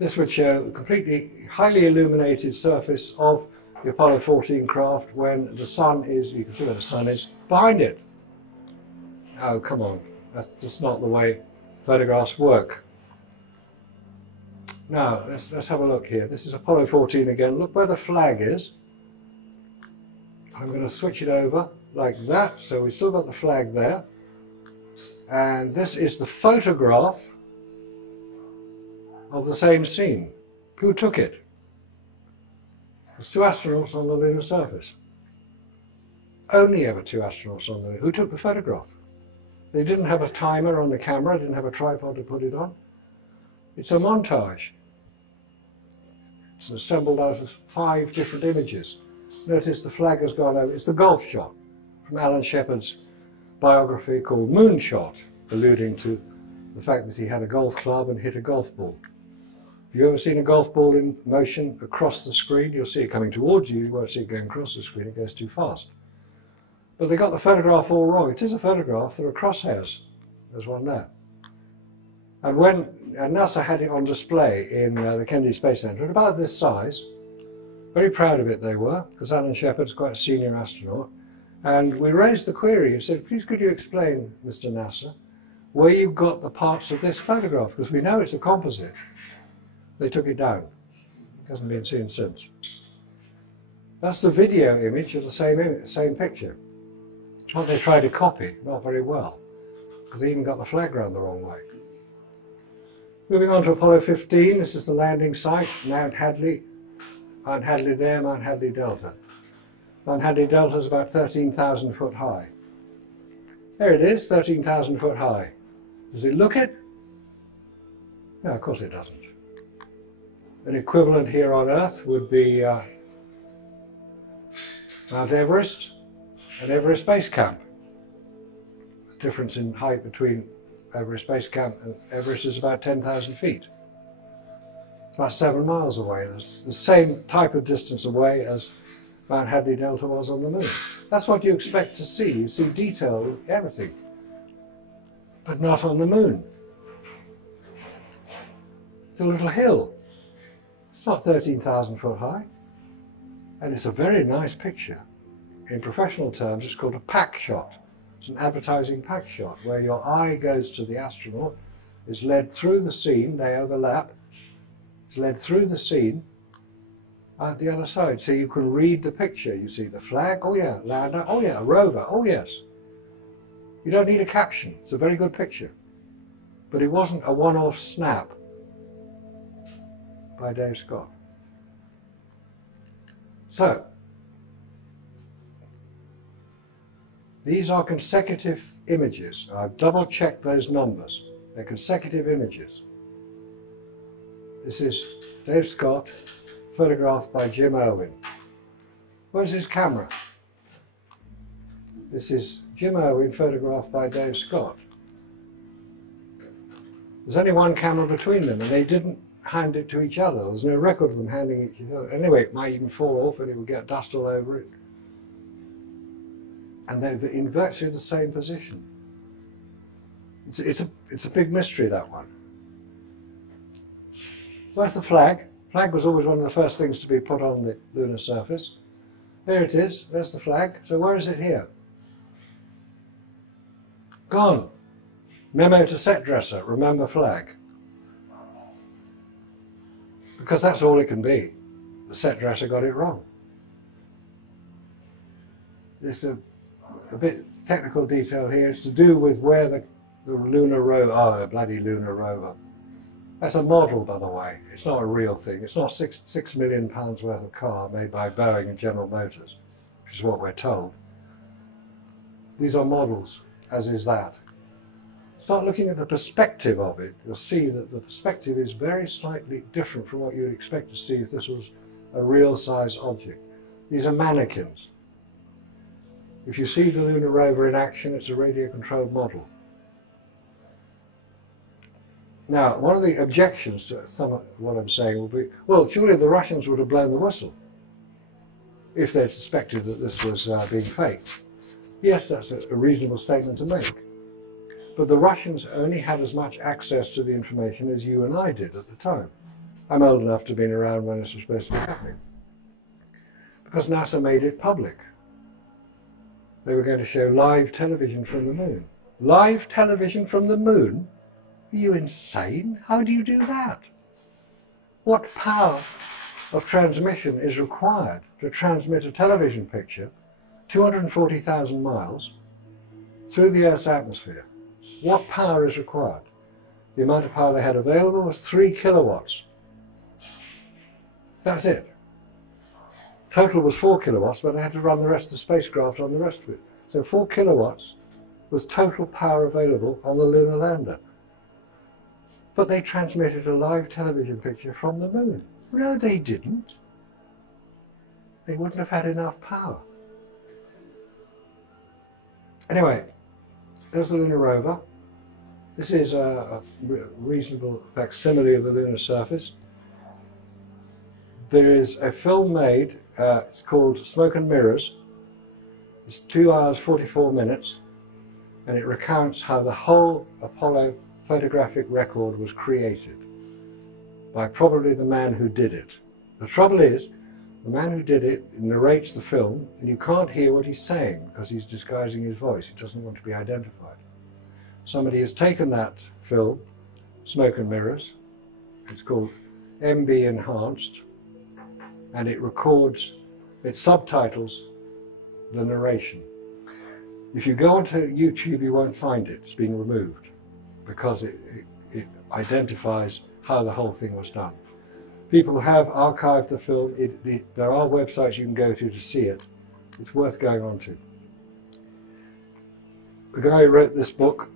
This would show a completely highly illuminated surface of the Apollo 14 craft when the sun is, you can see where the sun is, behind it. Oh, come on, that's just not the way photographs work. Now, let's have a look here. This is Apollo 14 again. Look where the flag is. I'm going to switch it over like that, so we've still got the flag there. And this is the photograph of the same scene. Who took it? There's two astronauts on the lunar surface. Only ever two astronauts on the lunar. Who took the photograph? They didn't have a timer on the camera, didn't have a tripod to put it on. It's a montage. It's assembled out of 5 different images. Notice the flag has gone over. It's the golf shot from Alan Shepard's biography called Moonshot, alluding to the fact that he had a golf club and hit a golf ball. Have you ever seen a golf ball in motion across the screen? You'll see it coming towards you, you won't see it going across the screen, it goes too fast. But they got the photograph all wrong. It is a photograph, there are crosshairs. There's one there. And when NASA had it on display in the Kennedy Space Center, at about this size, very proud of it they were, because Alan Shepard's quite a senior astronaut, and we raised the query and said, please could you explain, Mr. NASA, where you got the parts of this photograph, because we know it's a composite. They took it down. It hasn't been seen since. That's the video image of the same picture. It's what they tried to copy, not very well, because they even got the flag round the wrong way. Moving on to Apollo 15, this is the landing site, Mount Hadley. Mount Hadley there, Mount Hadley Delta. Mount Hadley Delta is about 13,000 foot high. There it is, 13,000 foot high. Does it look it? No, of course it doesn't. An equivalent here on Earth would be Mount Everest and Everest Base Camp. The difference in height between Everest Base Camp and Everest is about 10,000 feet. It's about 7 miles away. It's the same type of distance away as Mount Hadley Delta was on the moon. That's what you expect to see. You see detail, everything, but not on the moon. It's a little hill. It's not 13,000 foot high. And it's a very nice picture. In professional terms, it's called a pack shot. It's an advertising pack shot where your eye goes to the astronaut, is led through the scene, they overlap, it's led through the scene at the other side, so you can read the picture. You see the flag, oh yeah, lander, oh yeah, a rover, oh yes. You don't need a caption, it's a very good picture. But it wasn't a one-off snap by Dave Scott. So, these are consecutive images. I've double-checked those numbers. They're consecutive images. This is Dave Scott, photographed by Jim Irwin. Where's his camera? This is Jim Irwin, photographed by Dave Scott. There's only one camera between them, and they didn't hand it to each other. There's no record of them handing it to each other. Anyway, it might even fall off and it would get dust all over it. And they're in virtually the same position. It's a big mystery, that one. Where's the flag? Flag was always one of the first things to be put on the lunar surface. There it is, there's the flag. So where is it here? Gone. Memo to set dresser, remember flag. Because that's all it can be. The set dresser got it wrong. There's a bit technical detail here. It's to do with where the lunar rover, oh, the bloody lunar rover. That's a model, by the way. It's not a real thing. It's not £6 million worth of car made by Boeing and General Motors, which is what we're told. These are models, as is that. Start looking at the perspective of it. You'll see that the perspective is very slightly different from what you would expect to see if this was a real size object. These are mannequins. If you see the lunar rover in action, it's a radio controlled model. Now, one of the objections to some of what I'm saying will be, well, surely the Russians would have blown the whistle if they'd suspected that this was being faked. Yes, that's a reasonable statement to make. But the Russians only had as much access to the information as you and I did at the time. I'm old enough to have been around when this was supposed to be happening. Because NASA made it public. They were going to show live television from the moon. Live television from the moon? Are you insane? How do you do that? What power of transmission is required to transmit a television picture 240,000 miles through the Earth's atmosphere? What power is required? The amount of power they had available was 3 kilowatts. That's it. Total was 4 kilowatts, but they had to run the rest of the spacecraft on the rest of it. So 4 kilowatts was total power available on the lunar lander. But they transmitted a live television picture from the moon. No, they didn't. They wouldn't have had enough power. Anyway, there's the lunar rover. This is a reasonable facsimile of the lunar surface. There is a film made, it's called Smoke and Mirrors. It's 2 hours 44 minutes, and it recounts how the whole Apollo photographic record was created by probably the man who did it. The trouble is, the man who did it narrates the film, and you can't hear what he's saying because he's disguising his voice. He doesn't want to be identified. Somebody has taken that film, Smoke and Mirrors, it's called MB Enhanced, and it records, it subtitles the narration. If you go onto YouTube, you won't find it. It's been removed because it identifies how the whole thing was done. People have archived the film. There are websites you can go to see it. It's worth going on to. The guy who wrote this book,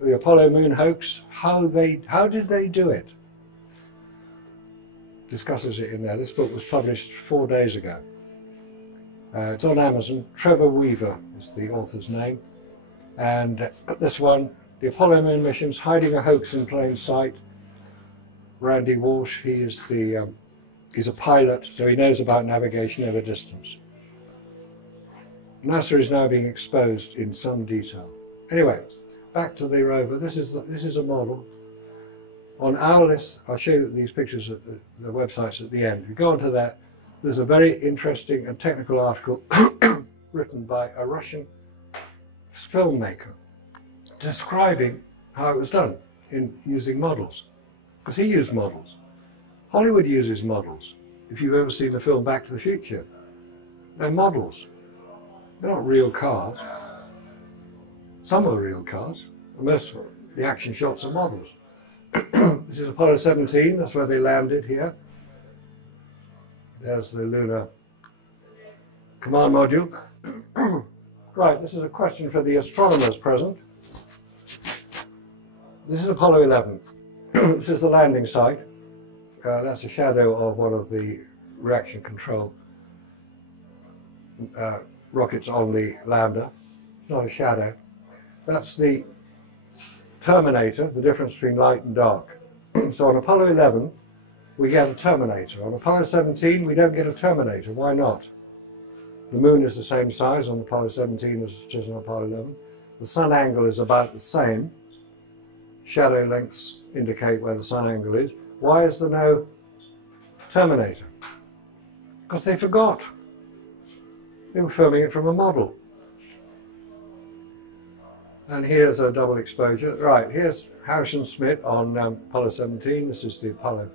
The Apollo Moon Hoax, how did they do it? Discusses it in there. This book was published 4 days ago. It's on Amazon. Trevor Weaver is the author's name. And this one, The Apollo Moon Missions, Hiding a Hoax in Plain Sight. Randy Walsh, he's a pilot, so he knows about navigation over distance. NASA is now being exposed in some detail. Anyway, back to the rover. This is a model. On our list, I'll show you these pictures at the websites at the end. If you go onto that, there's a very interesting and technical article written by a Russian filmmaker describing how it was done in using models. Because he used models. Hollywood uses models. If you've ever seen the film Back to the Future, they're models. They're not real cars. Some are real cars. Most of the action shots are models. This is Apollo 17, that's where they landed here. There's the lunar command module. Right, this is a question for the astronomers present. This is Apollo 11. This is the landing site. That's a shadow of one of the reaction control rockets on the lander. It's not a shadow. That's the terminator, the difference between light and dark. So on Apollo 11, we get a terminator. On Apollo 17, we don't get a terminator. Why not? The moon is the same size on Apollo 17 as it is on Apollo 11. The sun angle is about the same. Shadow lengths indicate where the sun angle is. Why is there no terminator? Because they forgot. They were filming it from a model. And here's a double exposure. Right, here's Harrison Smith on Apollo 17. This is the Apollo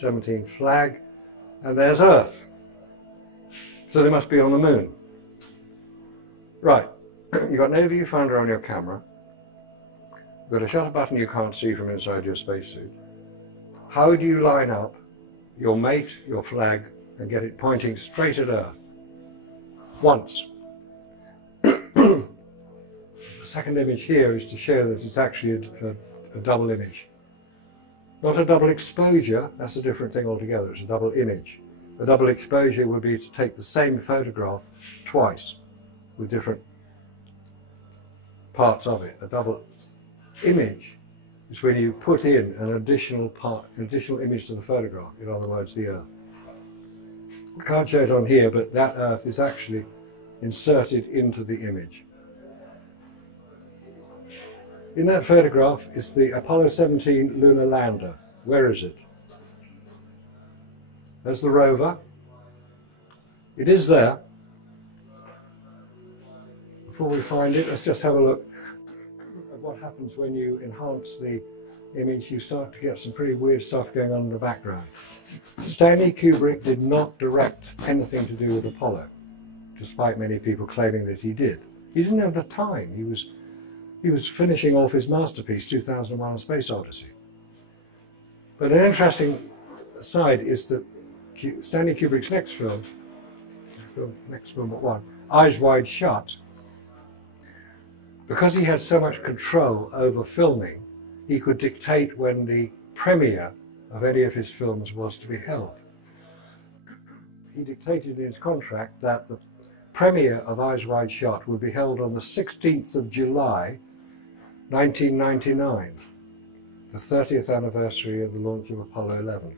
17 flag. And there's Earth. So they must be on the moon. Right, you've got no viewfinder on your camera. You've got a shutter button you can't see from inside your spacesuit. How do you line up your mate, your flag, and get it pointing straight at Earth? Once. The second image here is to show that it's actually a double image. Not a double exposure, that's a different thing altogether, it's a double image. A double exposure would be to take the same photograph twice with different parts of it. A double image is when you put in an additional image to the photograph, in other words, the Earth. I can't show it on here, but that Earth is actually inserted into the image. In that photograph is the Apollo 17 lunar lander. Where is it? There's the rover. It is there. Before we find it, let's just have a look at what happens when you enhance the image. You start to get some pretty weird stuff going on in the background. Stanley Kubrick did not direct anything to do with Apollo, despite many people claiming that he did. He didn't have the time. He was finishing off his masterpiece, 2001: A Space Odyssey. But an interesting side is that Stanley Kubrick's next film but one, Eyes Wide Shut, because he had so much control over filming, he could dictate when the premiere of any of his films was to be held. He dictated in his contract that the premiere of Eyes Wide Shut would be held on the 16th of July, 1999, the 30th anniversary of the launch of Apollo 11.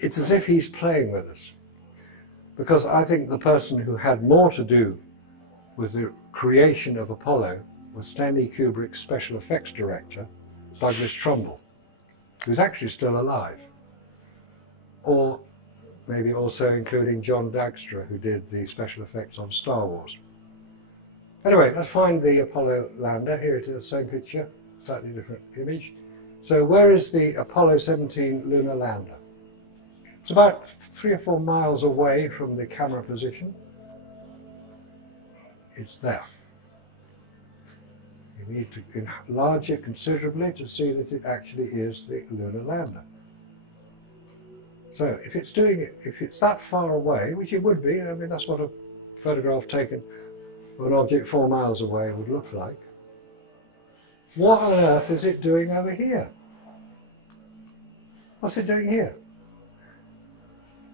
It's as if he's playing with us, because I think the person who had more to do with the creation of Apollo was Stanley Kubrick's special effects director, Douglas Trumbull, who's actually still alive. Or maybe also including John Dykstra, who did the special effects on Star Wars. Anyway, let's find the Apollo lander. Here it is, same picture, slightly different image. So where is the Apollo 17 lunar lander? It's about 3 or 4 miles away from the camera position. It's there. You need to enlarge it considerably to see that it actually is the lunar lander. So if it's doing it, if it's that far away, which it would be, I mean that's what a photograph taken of an object 4 miles away would look like. What on earth is it doing over here? What's it doing here?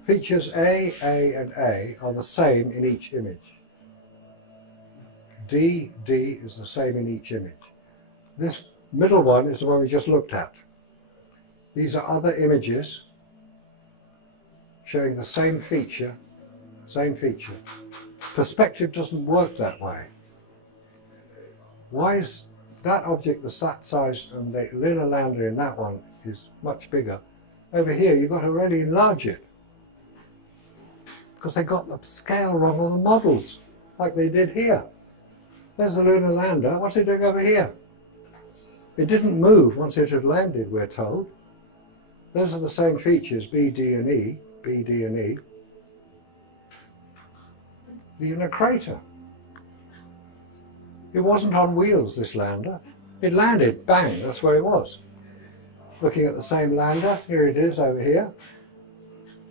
Features A, and A are the same in each image. D is the same in each image. This middle one is the one we just looked at. These are other images showing the same feature, Perspective doesn't work that way. Why is that object the size and the lunar lander in that one is much bigger? Over here you've got to really enlarge it, because they got the scale wrong on the models, like they did here. There's the lunar lander. What's it doing over here? It didn't move once it had landed, we're told. Those are the same features, B, D, and E. In a crater. It wasn't on wheels, this lander. It landed, bang, that's where it was. Looking at the same lander, here it is over here.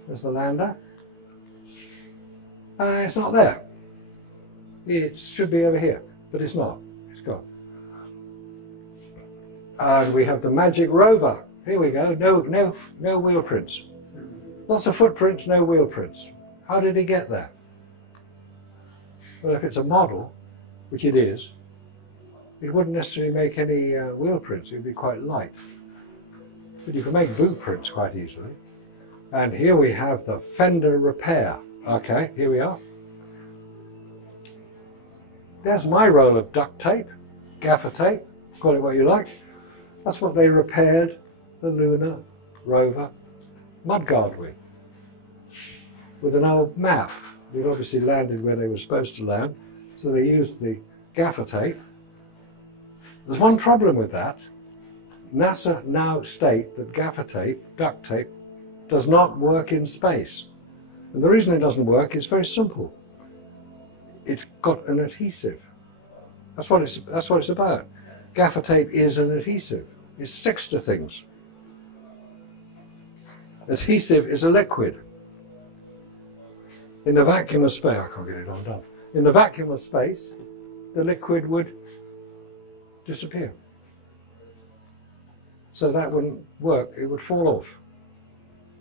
There's the lander. It's not there. It should be over here, but it's not. It's gone. And we have the magic rover. Here we go. No wheel prints. Lots of footprints, no wheel prints. How did he get there? Well, if it's a model, which it is, it wouldn't necessarily make any wheel prints. It would be quite light. But you can make boot prints quite easily. And here we have the fender repair. Okay, here we are. There's my roll of duct tape, gaffer tape, call it what you like. That's what they repaired the lunar rover mudguard with an old map. It obviously landed where they were supposed to land, so they used the gaffer tape. There's one problem with that. NASA now state that gaffer tape, duct tape, does not work in space. And the reason it doesn't work is very simple. It's got an adhesive. That's what it's about. Gaffer tape is an adhesive. It sticks to things. Adhesive is a liquid. In the vacuum of space, I can't get it all done. In the vacuum of space, the liquid would disappear. So that wouldn't work, it would fall off.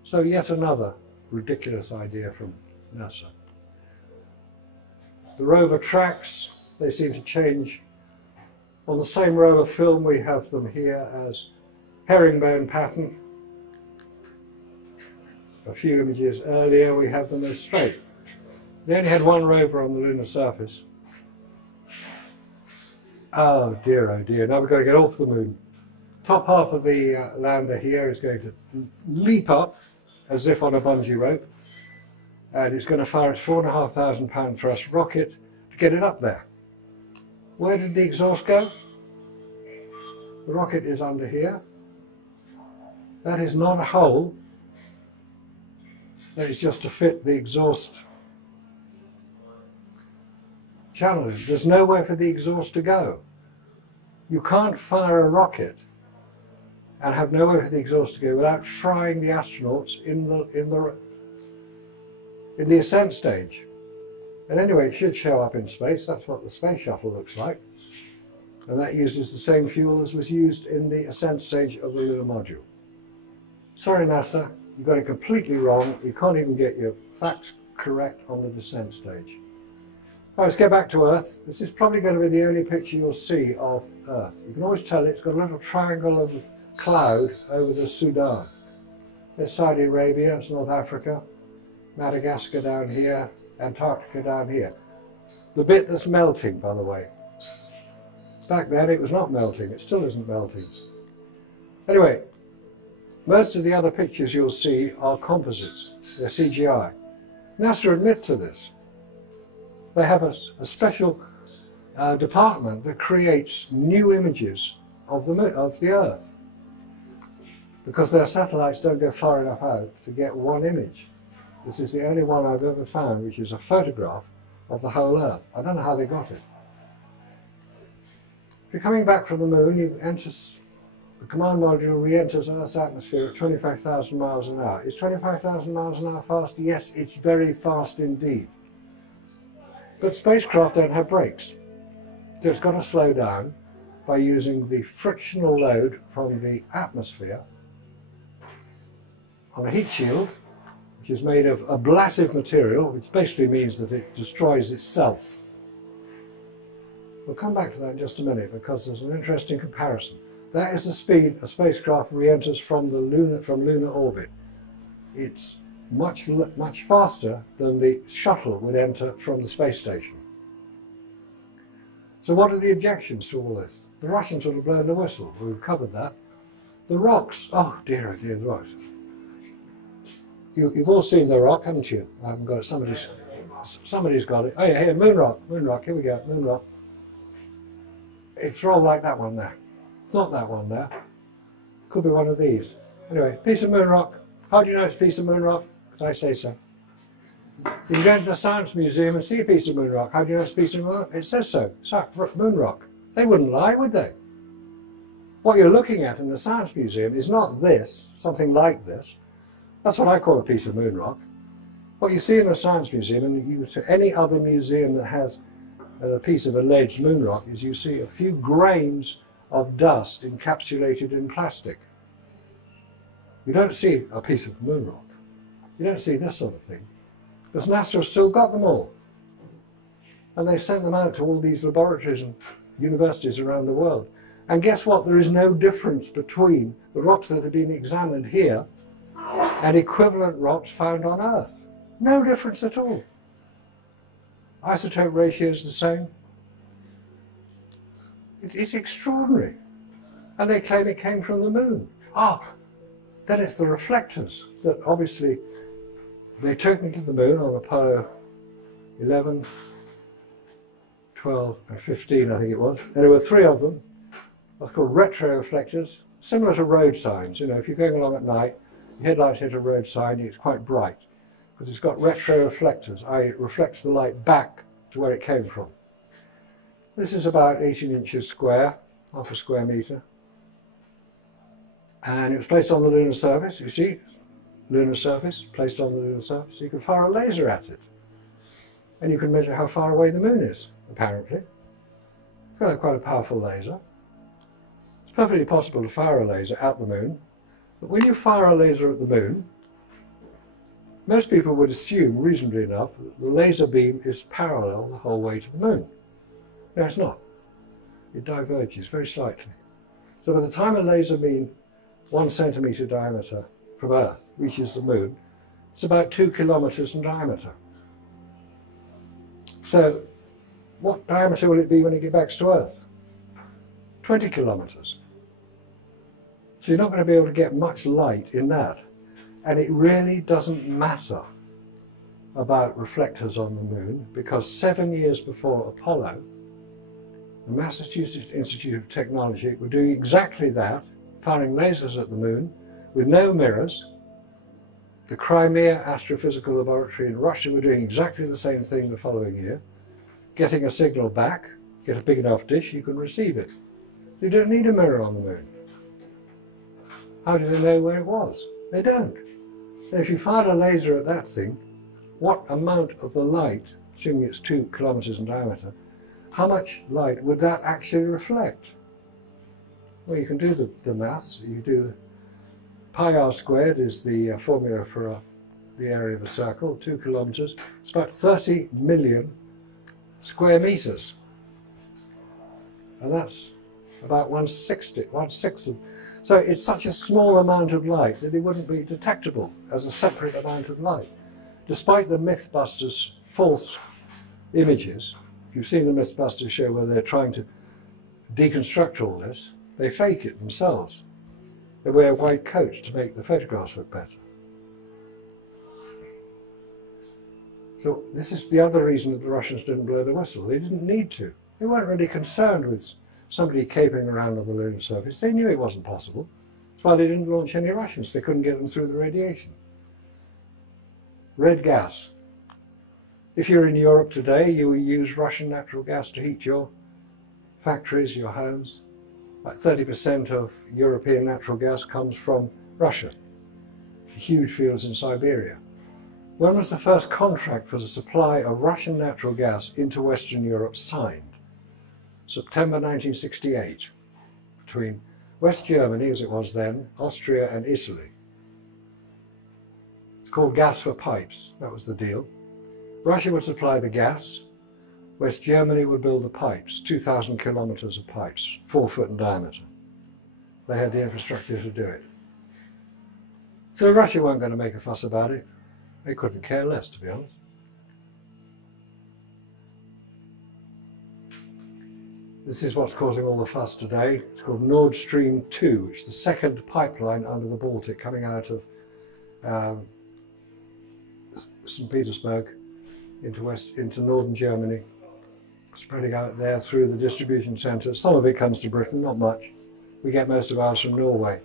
So yet another ridiculous idea from NASA. The rover tracks, they seem to change. On the same row of film we have them here as herringbone pattern. A few images earlier we have them as straight. They only had one rover on the lunar surface. Oh dear, now we've got to get off the moon. Top half of the lander here is going to leap up as if on a bungee rope, and it's going to fire its 4,500 pound thrust rocket to get it up there. Where did the exhaust go? The rocket is under here. That is not a hole. That is just to fit the exhaust channel. There's nowhere for the exhaust to go. You can't fire a rocket and have nowhere for the exhaust to go without frying the astronauts in the ascent stage. And anyway, it should show up in space. That's what the space shuttle looks like. And that uses the same fuel as was used in the ascent stage of the lunar module. Sorry NASA, you got it completely wrong. You can't even get your facts correct on the descent stage. Right, let's get back to Earth. This is probably going to be the only picture you'll see of Earth. You can always tell it's got a little triangle of cloud over the Sudan. There's Saudi Arabia, it's North Africa, Madagascar down here, Antarctica down here. The bit that's melting, by the way. Back then it was not melting, it still isn't melting. Anyway, most of the other pictures you'll see are composites, they're CGI. NASA admit to this. They have a special department that creates new images of the Earth, because their satellites don't go far enough out to get one image. This is the only one I've ever found which is a photograph of the whole Earth. I don't know how they got it. If you're coming back from the moon, the command module re-enters Earth's atmosphere at 25,000 miles an hour. Is 25,000 miles an hour fast? Yes, it's very fast indeed. But spacecraft don't have brakes. So it's got to slow down by using the frictional load from the atmosphere on a heat shield, which is made of ablative material, which basically means that it destroys itself. We'll come back to that in just a minute because there's an interesting comparison. That is the speed a spacecraft re-enters from lunar orbit. It's much faster than the shuttle would enter from the space station. So what are the objections to all this? The Russians would have blown the whistle. We've covered that. The rocks. Oh dear, the rocks. You've all seen the rock, haven't you? I haven't got it. Somebody's got it. Oh yeah, here, moon rock. Here we go, moon rock. It's rolled like that one there. It's not that one there. Could be one of these. Anyway, piece of moon rock. How do you know it's a piece of moon rock? Because I say so. You can go to the Science Museum and see a piece of moon rock. How do you know it's a piece of moon rock? It says so. Moon rock. They wouldn't lie, would they? What you're looking at in the Science Museum is not this, something like this. That's what I call a piece of moon rock. What you see in the Science Museum, and any other museum that has a piece of alleged moon rock, is you see a few grains of dust encapsulated in plastic. You don't see a piece of moon rock. You don't see this sort of thing. Because NASA has still got them all. And they sent them out to all these laboratories and universities around the world. And guess what? There is no difference between the rocks that have been examined here and equivalent rocks found on Earth. No difference at all. Isotope ratio is the same. It's extraordinary. And they claim it came from the moon. Then it's the reflectors that obviously they took me to the moon on Apollo 11, 12 and 15, I think it was. And there were 3 of them. What's called retroreflectors, similar to road signs. You know, if you're going along at night, your headlights hit a road sign, it's quite bright because it's got retroreflectors, i.e. it reflects the light back to where it came from. This is about 18 inches square, half a square metre. And it was placed on the lunar surface, you see, lunar surface, placed on the lunar surface. You can fire a laser at it. And you can measure how far away the moon is, apparently. It's got quite a powerful laser. It's perfectly possible to fire a laser at the moon. But when you fire a laser at the moon, most people would assume, reasonably enough, that the laser beam is parallel the whole way to the moon. No, it's not. It diverges very slightly. So by the time a laser beam 1 centimetre diameter from Earth reaches the moon, it's about 2 kilometres in diameter. So what diameter will it be when it gets back to Earth? 20 kilometres. So you're not going to be able to get much light in that. And it really doesn't matter about reflectors on the moon, because 7 years before Apollo, the Massachusetts Institute of Technology were doing exactly that, firing lasers at the moon with no mirrors. The Crimea Astrophysical Laboratory in Russia were doing exactly the same thing the following year, getting a signal back, get a big enough dish, you can receive it. You don't need a mirror on the moon. How do they know where it was? They don't. And if you fired a laser at that thing, what amount of the light, assuming it's 2 kilometres in diameter, how much light would that actually reflect? Well, you can do the maths. You do pi r squared is the formula for the area of a circle, 2 kilometres. It's about 30 million square metres. And that's about 1/6 of. So it's such a small amount of light that it wouldn't be detectable as a separate amount of light. Despite the Mythbusters' false images, if you've seen the Mythbusters show where they're trying to deconstruct all this, they fake it themselves. They wear white coats to make the photographs look better. So this is the other reason that the Russians didn't blow the whistle. They didn't need to. They weren't really concerned with somebody capering around on the lunar surface. They knew it wasn't possible. That's why they didn't launch any Russians. They couldn't get them through the radiation. Red gas. If you're in Europe today, you will use Russian natural gas to heat your factories, your homes. Like 30% of European natural gas comes from Russia. Huge fields in Siberia. When was the first contract for the supply of Russian natural gas into Western Europe signed? September 1968, between West Germany, as it was then, Austria and Italy. It's called gas for pipes, that was the deal. Russia would supply the gas, West Germany would build the pipes, 2,000 kilometres of pipes, 4 foot in diameter. They had the infrastructure to do it. So Russia weren't going to make a fuss about it. They couldn't care less, to be honest. This is what's causing all the fuss today. It's called Nord Stream 2, which is the second pipeline under the Baltic coming out of St. Petersburg into northern Germany, spreading out there through the distribution centres. Some of it comes to Britain, not much. We get most of ours from Norway.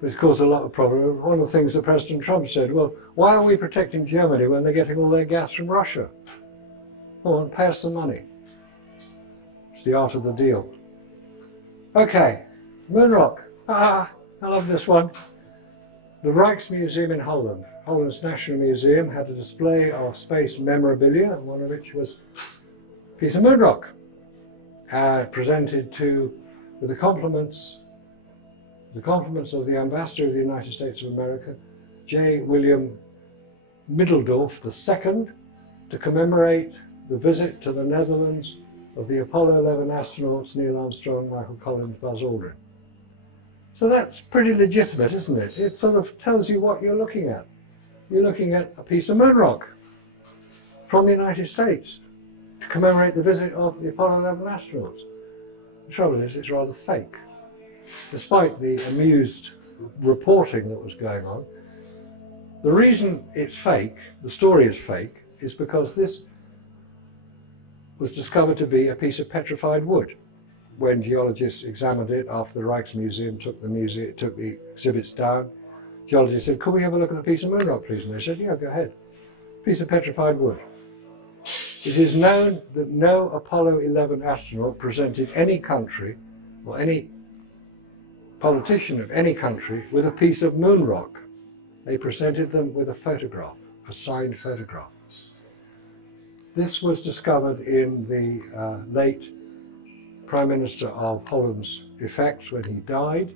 But it's caused a lot of problems. One of the things that President Trump said, well, why are we protecting Germany when they're getting all their gas from Russia? Go on, pay us the money. It's the art of the deal. Okay, moon rock. I love this one. The Rijksmuseum in Holland, Holland's National Museum, had a display of space memorabilia, one of which was a piece of moon rock, presented with the compliments The compliments of the Ambassador of the United States of America, J. William Middeldorf II, to commemorate the visit to the Netherlands of the Apollo 11 astronauts Neil Armstrong, Michael Collins, Buzz Aldrin. So that's pretty legitimate, isn't it? It sort of tells you what you're looking at. You're looking at a piece of moon rock from the United States to commemorate the visit of the Apollo 11 astronauts. The trouble is, it's rather fake. Despite the amused reporting that was going on, the reason it's fake, the story is fake, is because this was discovered to be a piece of petrified wood. When geologists examined it after the Rijksmuseum took the exhibits down, geologists said, "Could we have a look at the piece of moon rock, please?" And they said, "Yeah, go ahead." Piece of petrified wood. It is known that no Apollo 11 astronaut presented any country or any politician of any country with a piece of moon rock. They presented them with a photograph, a signed photograph. This was discovered in the late Prime Minister of Holland's effects when he died.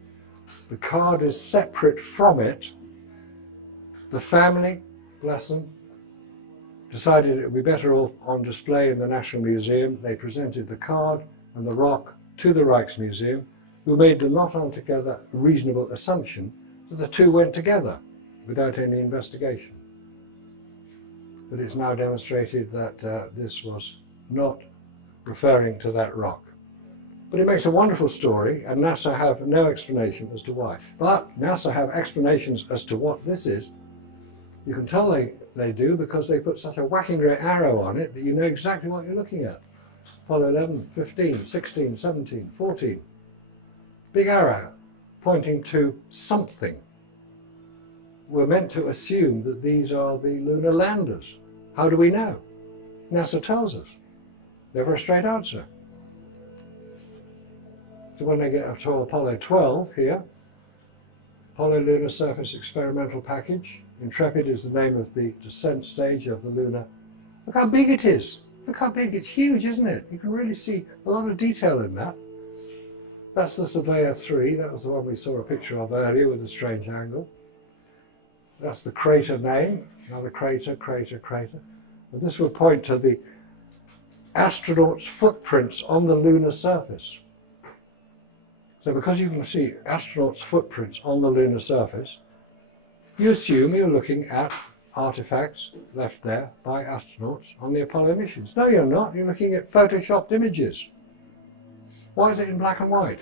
The card is separate from it. The family, bless them, decided it would be better off on display in the National Museum. They presented the card and the rock to the Rijksmuseum, who made the not altogether reasonable assumption that the two went together without any investigation. But it's now demonstrated that this was not referring to that rock. But it makes a wonderful story, and NASA have no explanation as to why. But NASA have explanations as to what this is. You can tell they do because they put such a whacking great arrow on it that you know exactly what you're looking at. Apollo 11, 15, 16, 17, 14. Big arrow pointing to something. We're meant to assume that these are the lunar landers. How do we know? NASA tells us. Never a straight answer. So when they get up to Apollo 12 here, Apollo Lunar Surface Experimental Package, Intrepid is the name of the descent stage of the lunar. Look how big it is. Look how big, it's huge, isn't it? You can really see a lot of detail in that. That's the Surveyor 3, that was the one we saw a picture of earlier with a strange angle. That's the crater name, another crater, crater, crater. And this will point to the astronauts' footprints on the lunar surface. So because you can see astronauts' footprints on the lunar surface, you assume you're looking at artifacts left there by astronauts on the Apollo missions. No, you're not. You're looking at photoshopped images. Why is it in black and white?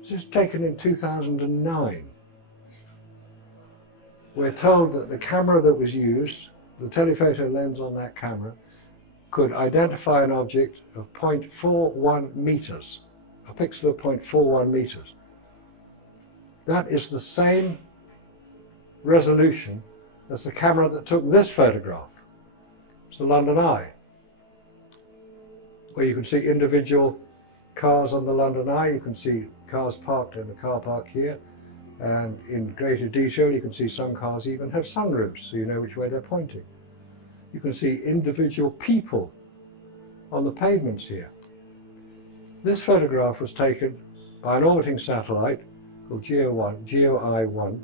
This is taken in 2009. We're told that the camera that was used, the telephoto lens on that camera, could identify an object of 0.41 meters, a pixel of 0.41 meters. That is the same resolution as the camera that took this photograph. It's the London Eye, where you can see individual cars on the London Eye. You can see cars parked in the car park here, and in greater detail you can see some cars even have sunroofs, so you know which way they're pointing. You can see individual people on the pavements here. This photograph was taken by an orbiting satellite called GeoEye-1,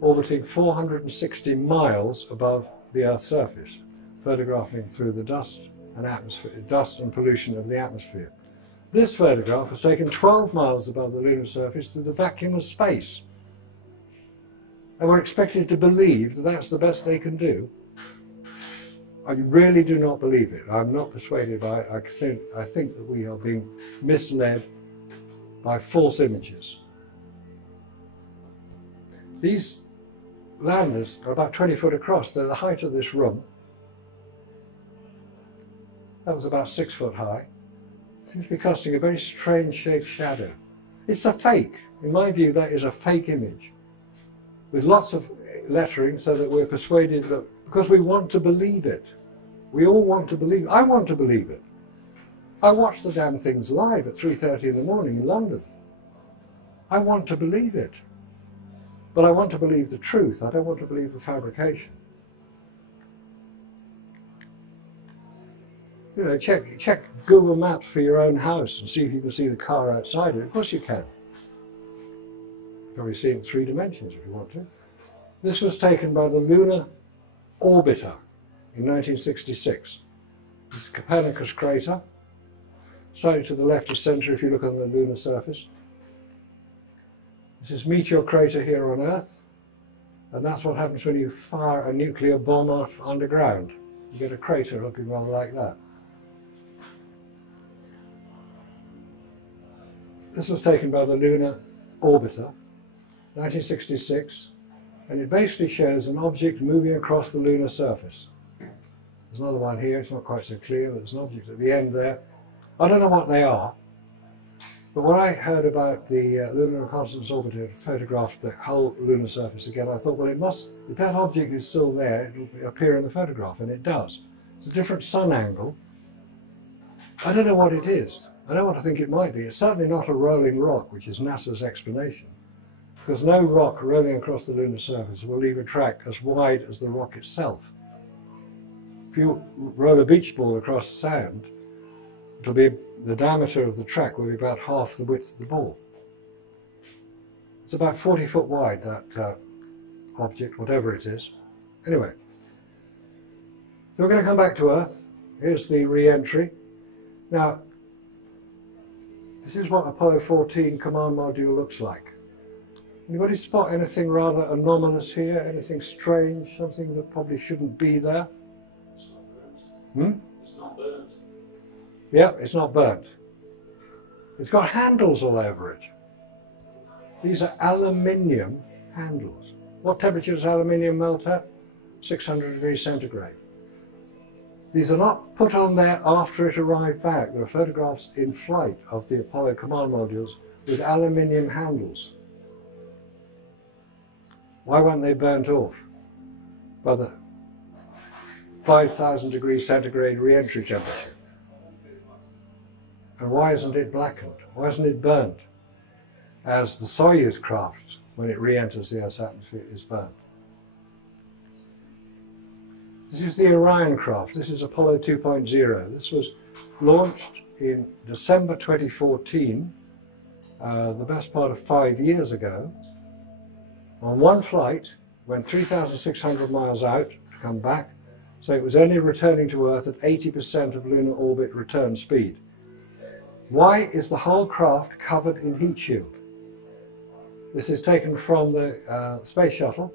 orbiting 460 miles above the Earth's surface, photographing through the dust and pollution of the atmosphere. This photograph was taken 12 miles above the lunar surface through the vacuum of space. And we're expected to believe that that's the best they can do. I really do not believe it. I'm not persuaded by it. I think that we are being misled by false images. These landers are about 20 foot across. They're the height of this room. That was about 6 foot high. Seems to be casting a very strange shaped shadow. It's a fake. In my view, that is a fake image with lots of lettering so that we're persuaded that, because we want to believe it. We all want to believe it. I want to believe it. I watch the damn things live at 3:30 in the morning in London. I want to believe it. But I want to believe the truth. I don't want to believe the fabrication. You know, check Google Maps for your own house and see if you can see the car outside it. Of course you can. Probably see it in 3 dimensions if you want to. This was taken by the Lunar Orbiter in 1966. This is Copernicus crater, slightly to the left of centre if you look on the lunar surface. This is meteor crater here on Earth, and that's what happens when you fire a nuclear bomb off underground. You get a crater looking rather like that. This was taken by the Lunar Orbiter, 1966, and it basically shows an object moving across the lunar surface. There's another one here, it's not quite so clear, but there's an object at the end there. I don't know what they are, but when I heard about the Lunar Reconnaissance Orbiter photographed the whole lunar surface again, I thought, well, it must, if that object is still there, it'll appear in the photograph, and it does. It's a different sun angle. I don't know what it is. I don't want to think it might be. It's certainly not a rolling rock, which is NASA's explanation, because no rock rolling across the lunar surface will leave a track as wide as the rock itself. If you roll a beach ball across sand, it'll be, the diameter of the track will be about half the width of the ball. It's about 40 foot wide, that object, whatever it is. Anyway, so we're going to come back to Earth. Here's the re-entry. Now, this is what Apollo 14 command module looks like. Anybody spot anything rather anomalous here? Anything strange? Something that probably shouldn't be there? It's not burnt. Yeah, it's not burnt. It's got handles all over it. These are aluminium handles. What temperature does aluminium melt at? 600 degrees centigrade. These are not put on there after it arrived back. There are photographs in flight of the Apollo command modules with aluminium handles. Why weren't they burnt off by the 5,000 degrees centigrade re-entry temperature? And why isn't it blackened? Why isn't it burnt as the Soyuz craft, when it re-enters the Earth's atmosphere, is burnt? This is the Orion craft. This is Apollo 2.0. This was launched in December 2014, the best part of 5 years ago. On one flight, went 3,600 miles out to come back, so it was only returning to Earth at 80% of lunar orbit return speed. Why is the whole craft covered in heat shield? This is taken from the space shuttle.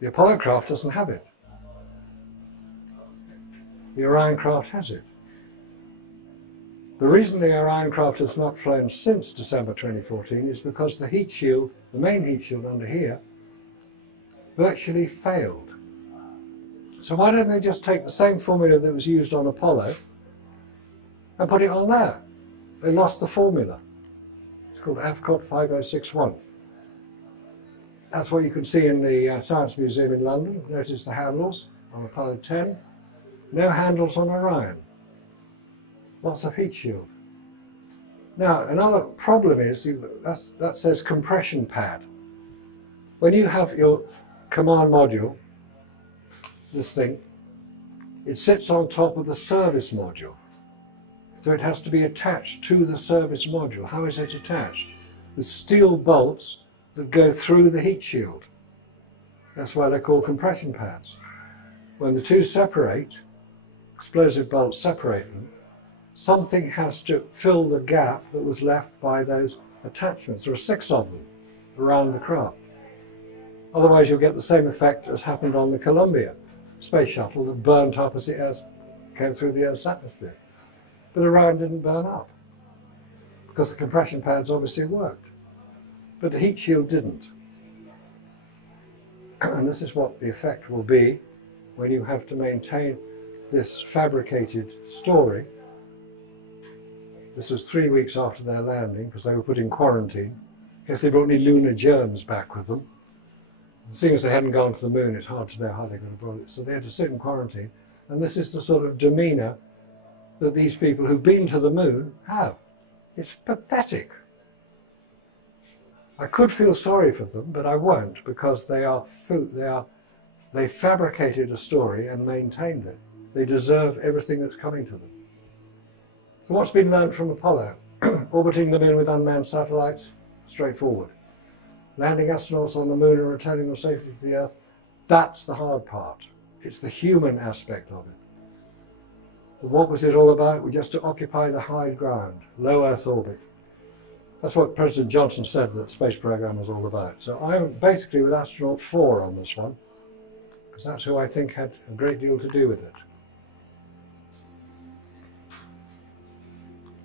The Apollo craft doesn't have it. The Orion craft has it. The reason the Orion craft has not flown since December 2014 is because the heat shield, the main heat shield under here, virtually failed. So why don't they just take the same formula that was used on Apollo and put it on there? They lost the formula. It's called AFCOT 5061. That's what you can see in the Science Museum in London. Notice the handles on Apollo 10. No handles on Orion. Lots of heat shield. Now, another problem is, that says compression pad. When you have your command module, this thing, it sits on top of the service module. So it has to be attached to the service module. How is it attached? With steel bolts that go through the heat shield. That's why they're called compression pads. When the two separate, explosive bolts separate them, something has to fill the gap that was left by those attachments. There are 6 of them around the craft. Otherwise you'll get the same effect as happened on the Columbia space shuttle that burnt up as it came through the Earth's atmosphere. But Orion didn't burn up because the compression pads obviously worked. But the heat shield didn't. And this is what the effect will be when you have to maintain this fabricated story. This was 3 weeks after their landing because they were put in quarantine. I guess they brought any lunar germs back with them. Seeing as they hadn't gone to the moon, it's hard to know how they could have brought it. So they had to sit in quarantine. And this is the sort of demeanour that these people who've been to the moon have. It's pathetic. I could feel sorry for them, but I won't, because they fabricated a story and maintained it. They deserve everything that's coming to them. So what's been learned from Apollo? Orbiting the moon with unmanned satellites, straightforward. Landing astronauts on the moon and returning them safely to the Earth, that's the hard part. It's the human aspect of it. But what was it all about? We just to occupy the high ground, low Earth orbit. That's what President Johnson said that the space program was all about. So I'm basically with astronaut 4 on this one, because that's who I think had a great deal to do with it.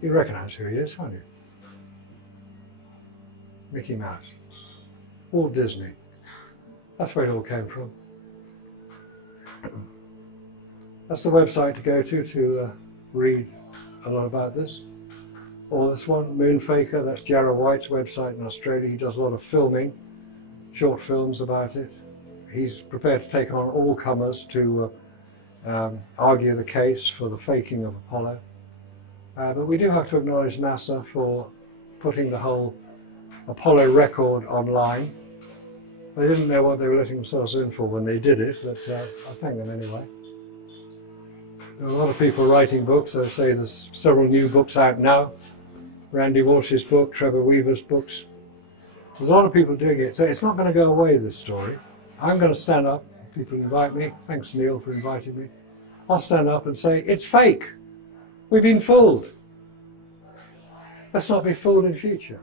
You recognise who he is, won't you? Mickey Mouse. Walt Disney. That's where it all came from. That's the website to go to read a lot about this. Or this one, Moon Faker, that's Jarrah White's website in Australia. He does a lot of filming, short films about it. He's prepared to take on all comers to argue the case for the faking of Apollo. But we do have to acknowledge NASA for putting the whole Apollo record online. They didn't know what they were letting themselves in for when they did it, but I thank them anyway. There are a lot of people writing books. I say there's several new books out now. Randy Walsh's book, Trevor Weaver's books. There's a lot of people doing it, so it's not going to go away, this story. I'm going to stand up, people invite me. Thanks, Neil, for inviting me. I'll stand up and say, it's fake. We've been fooled. Let's not be fooled in future.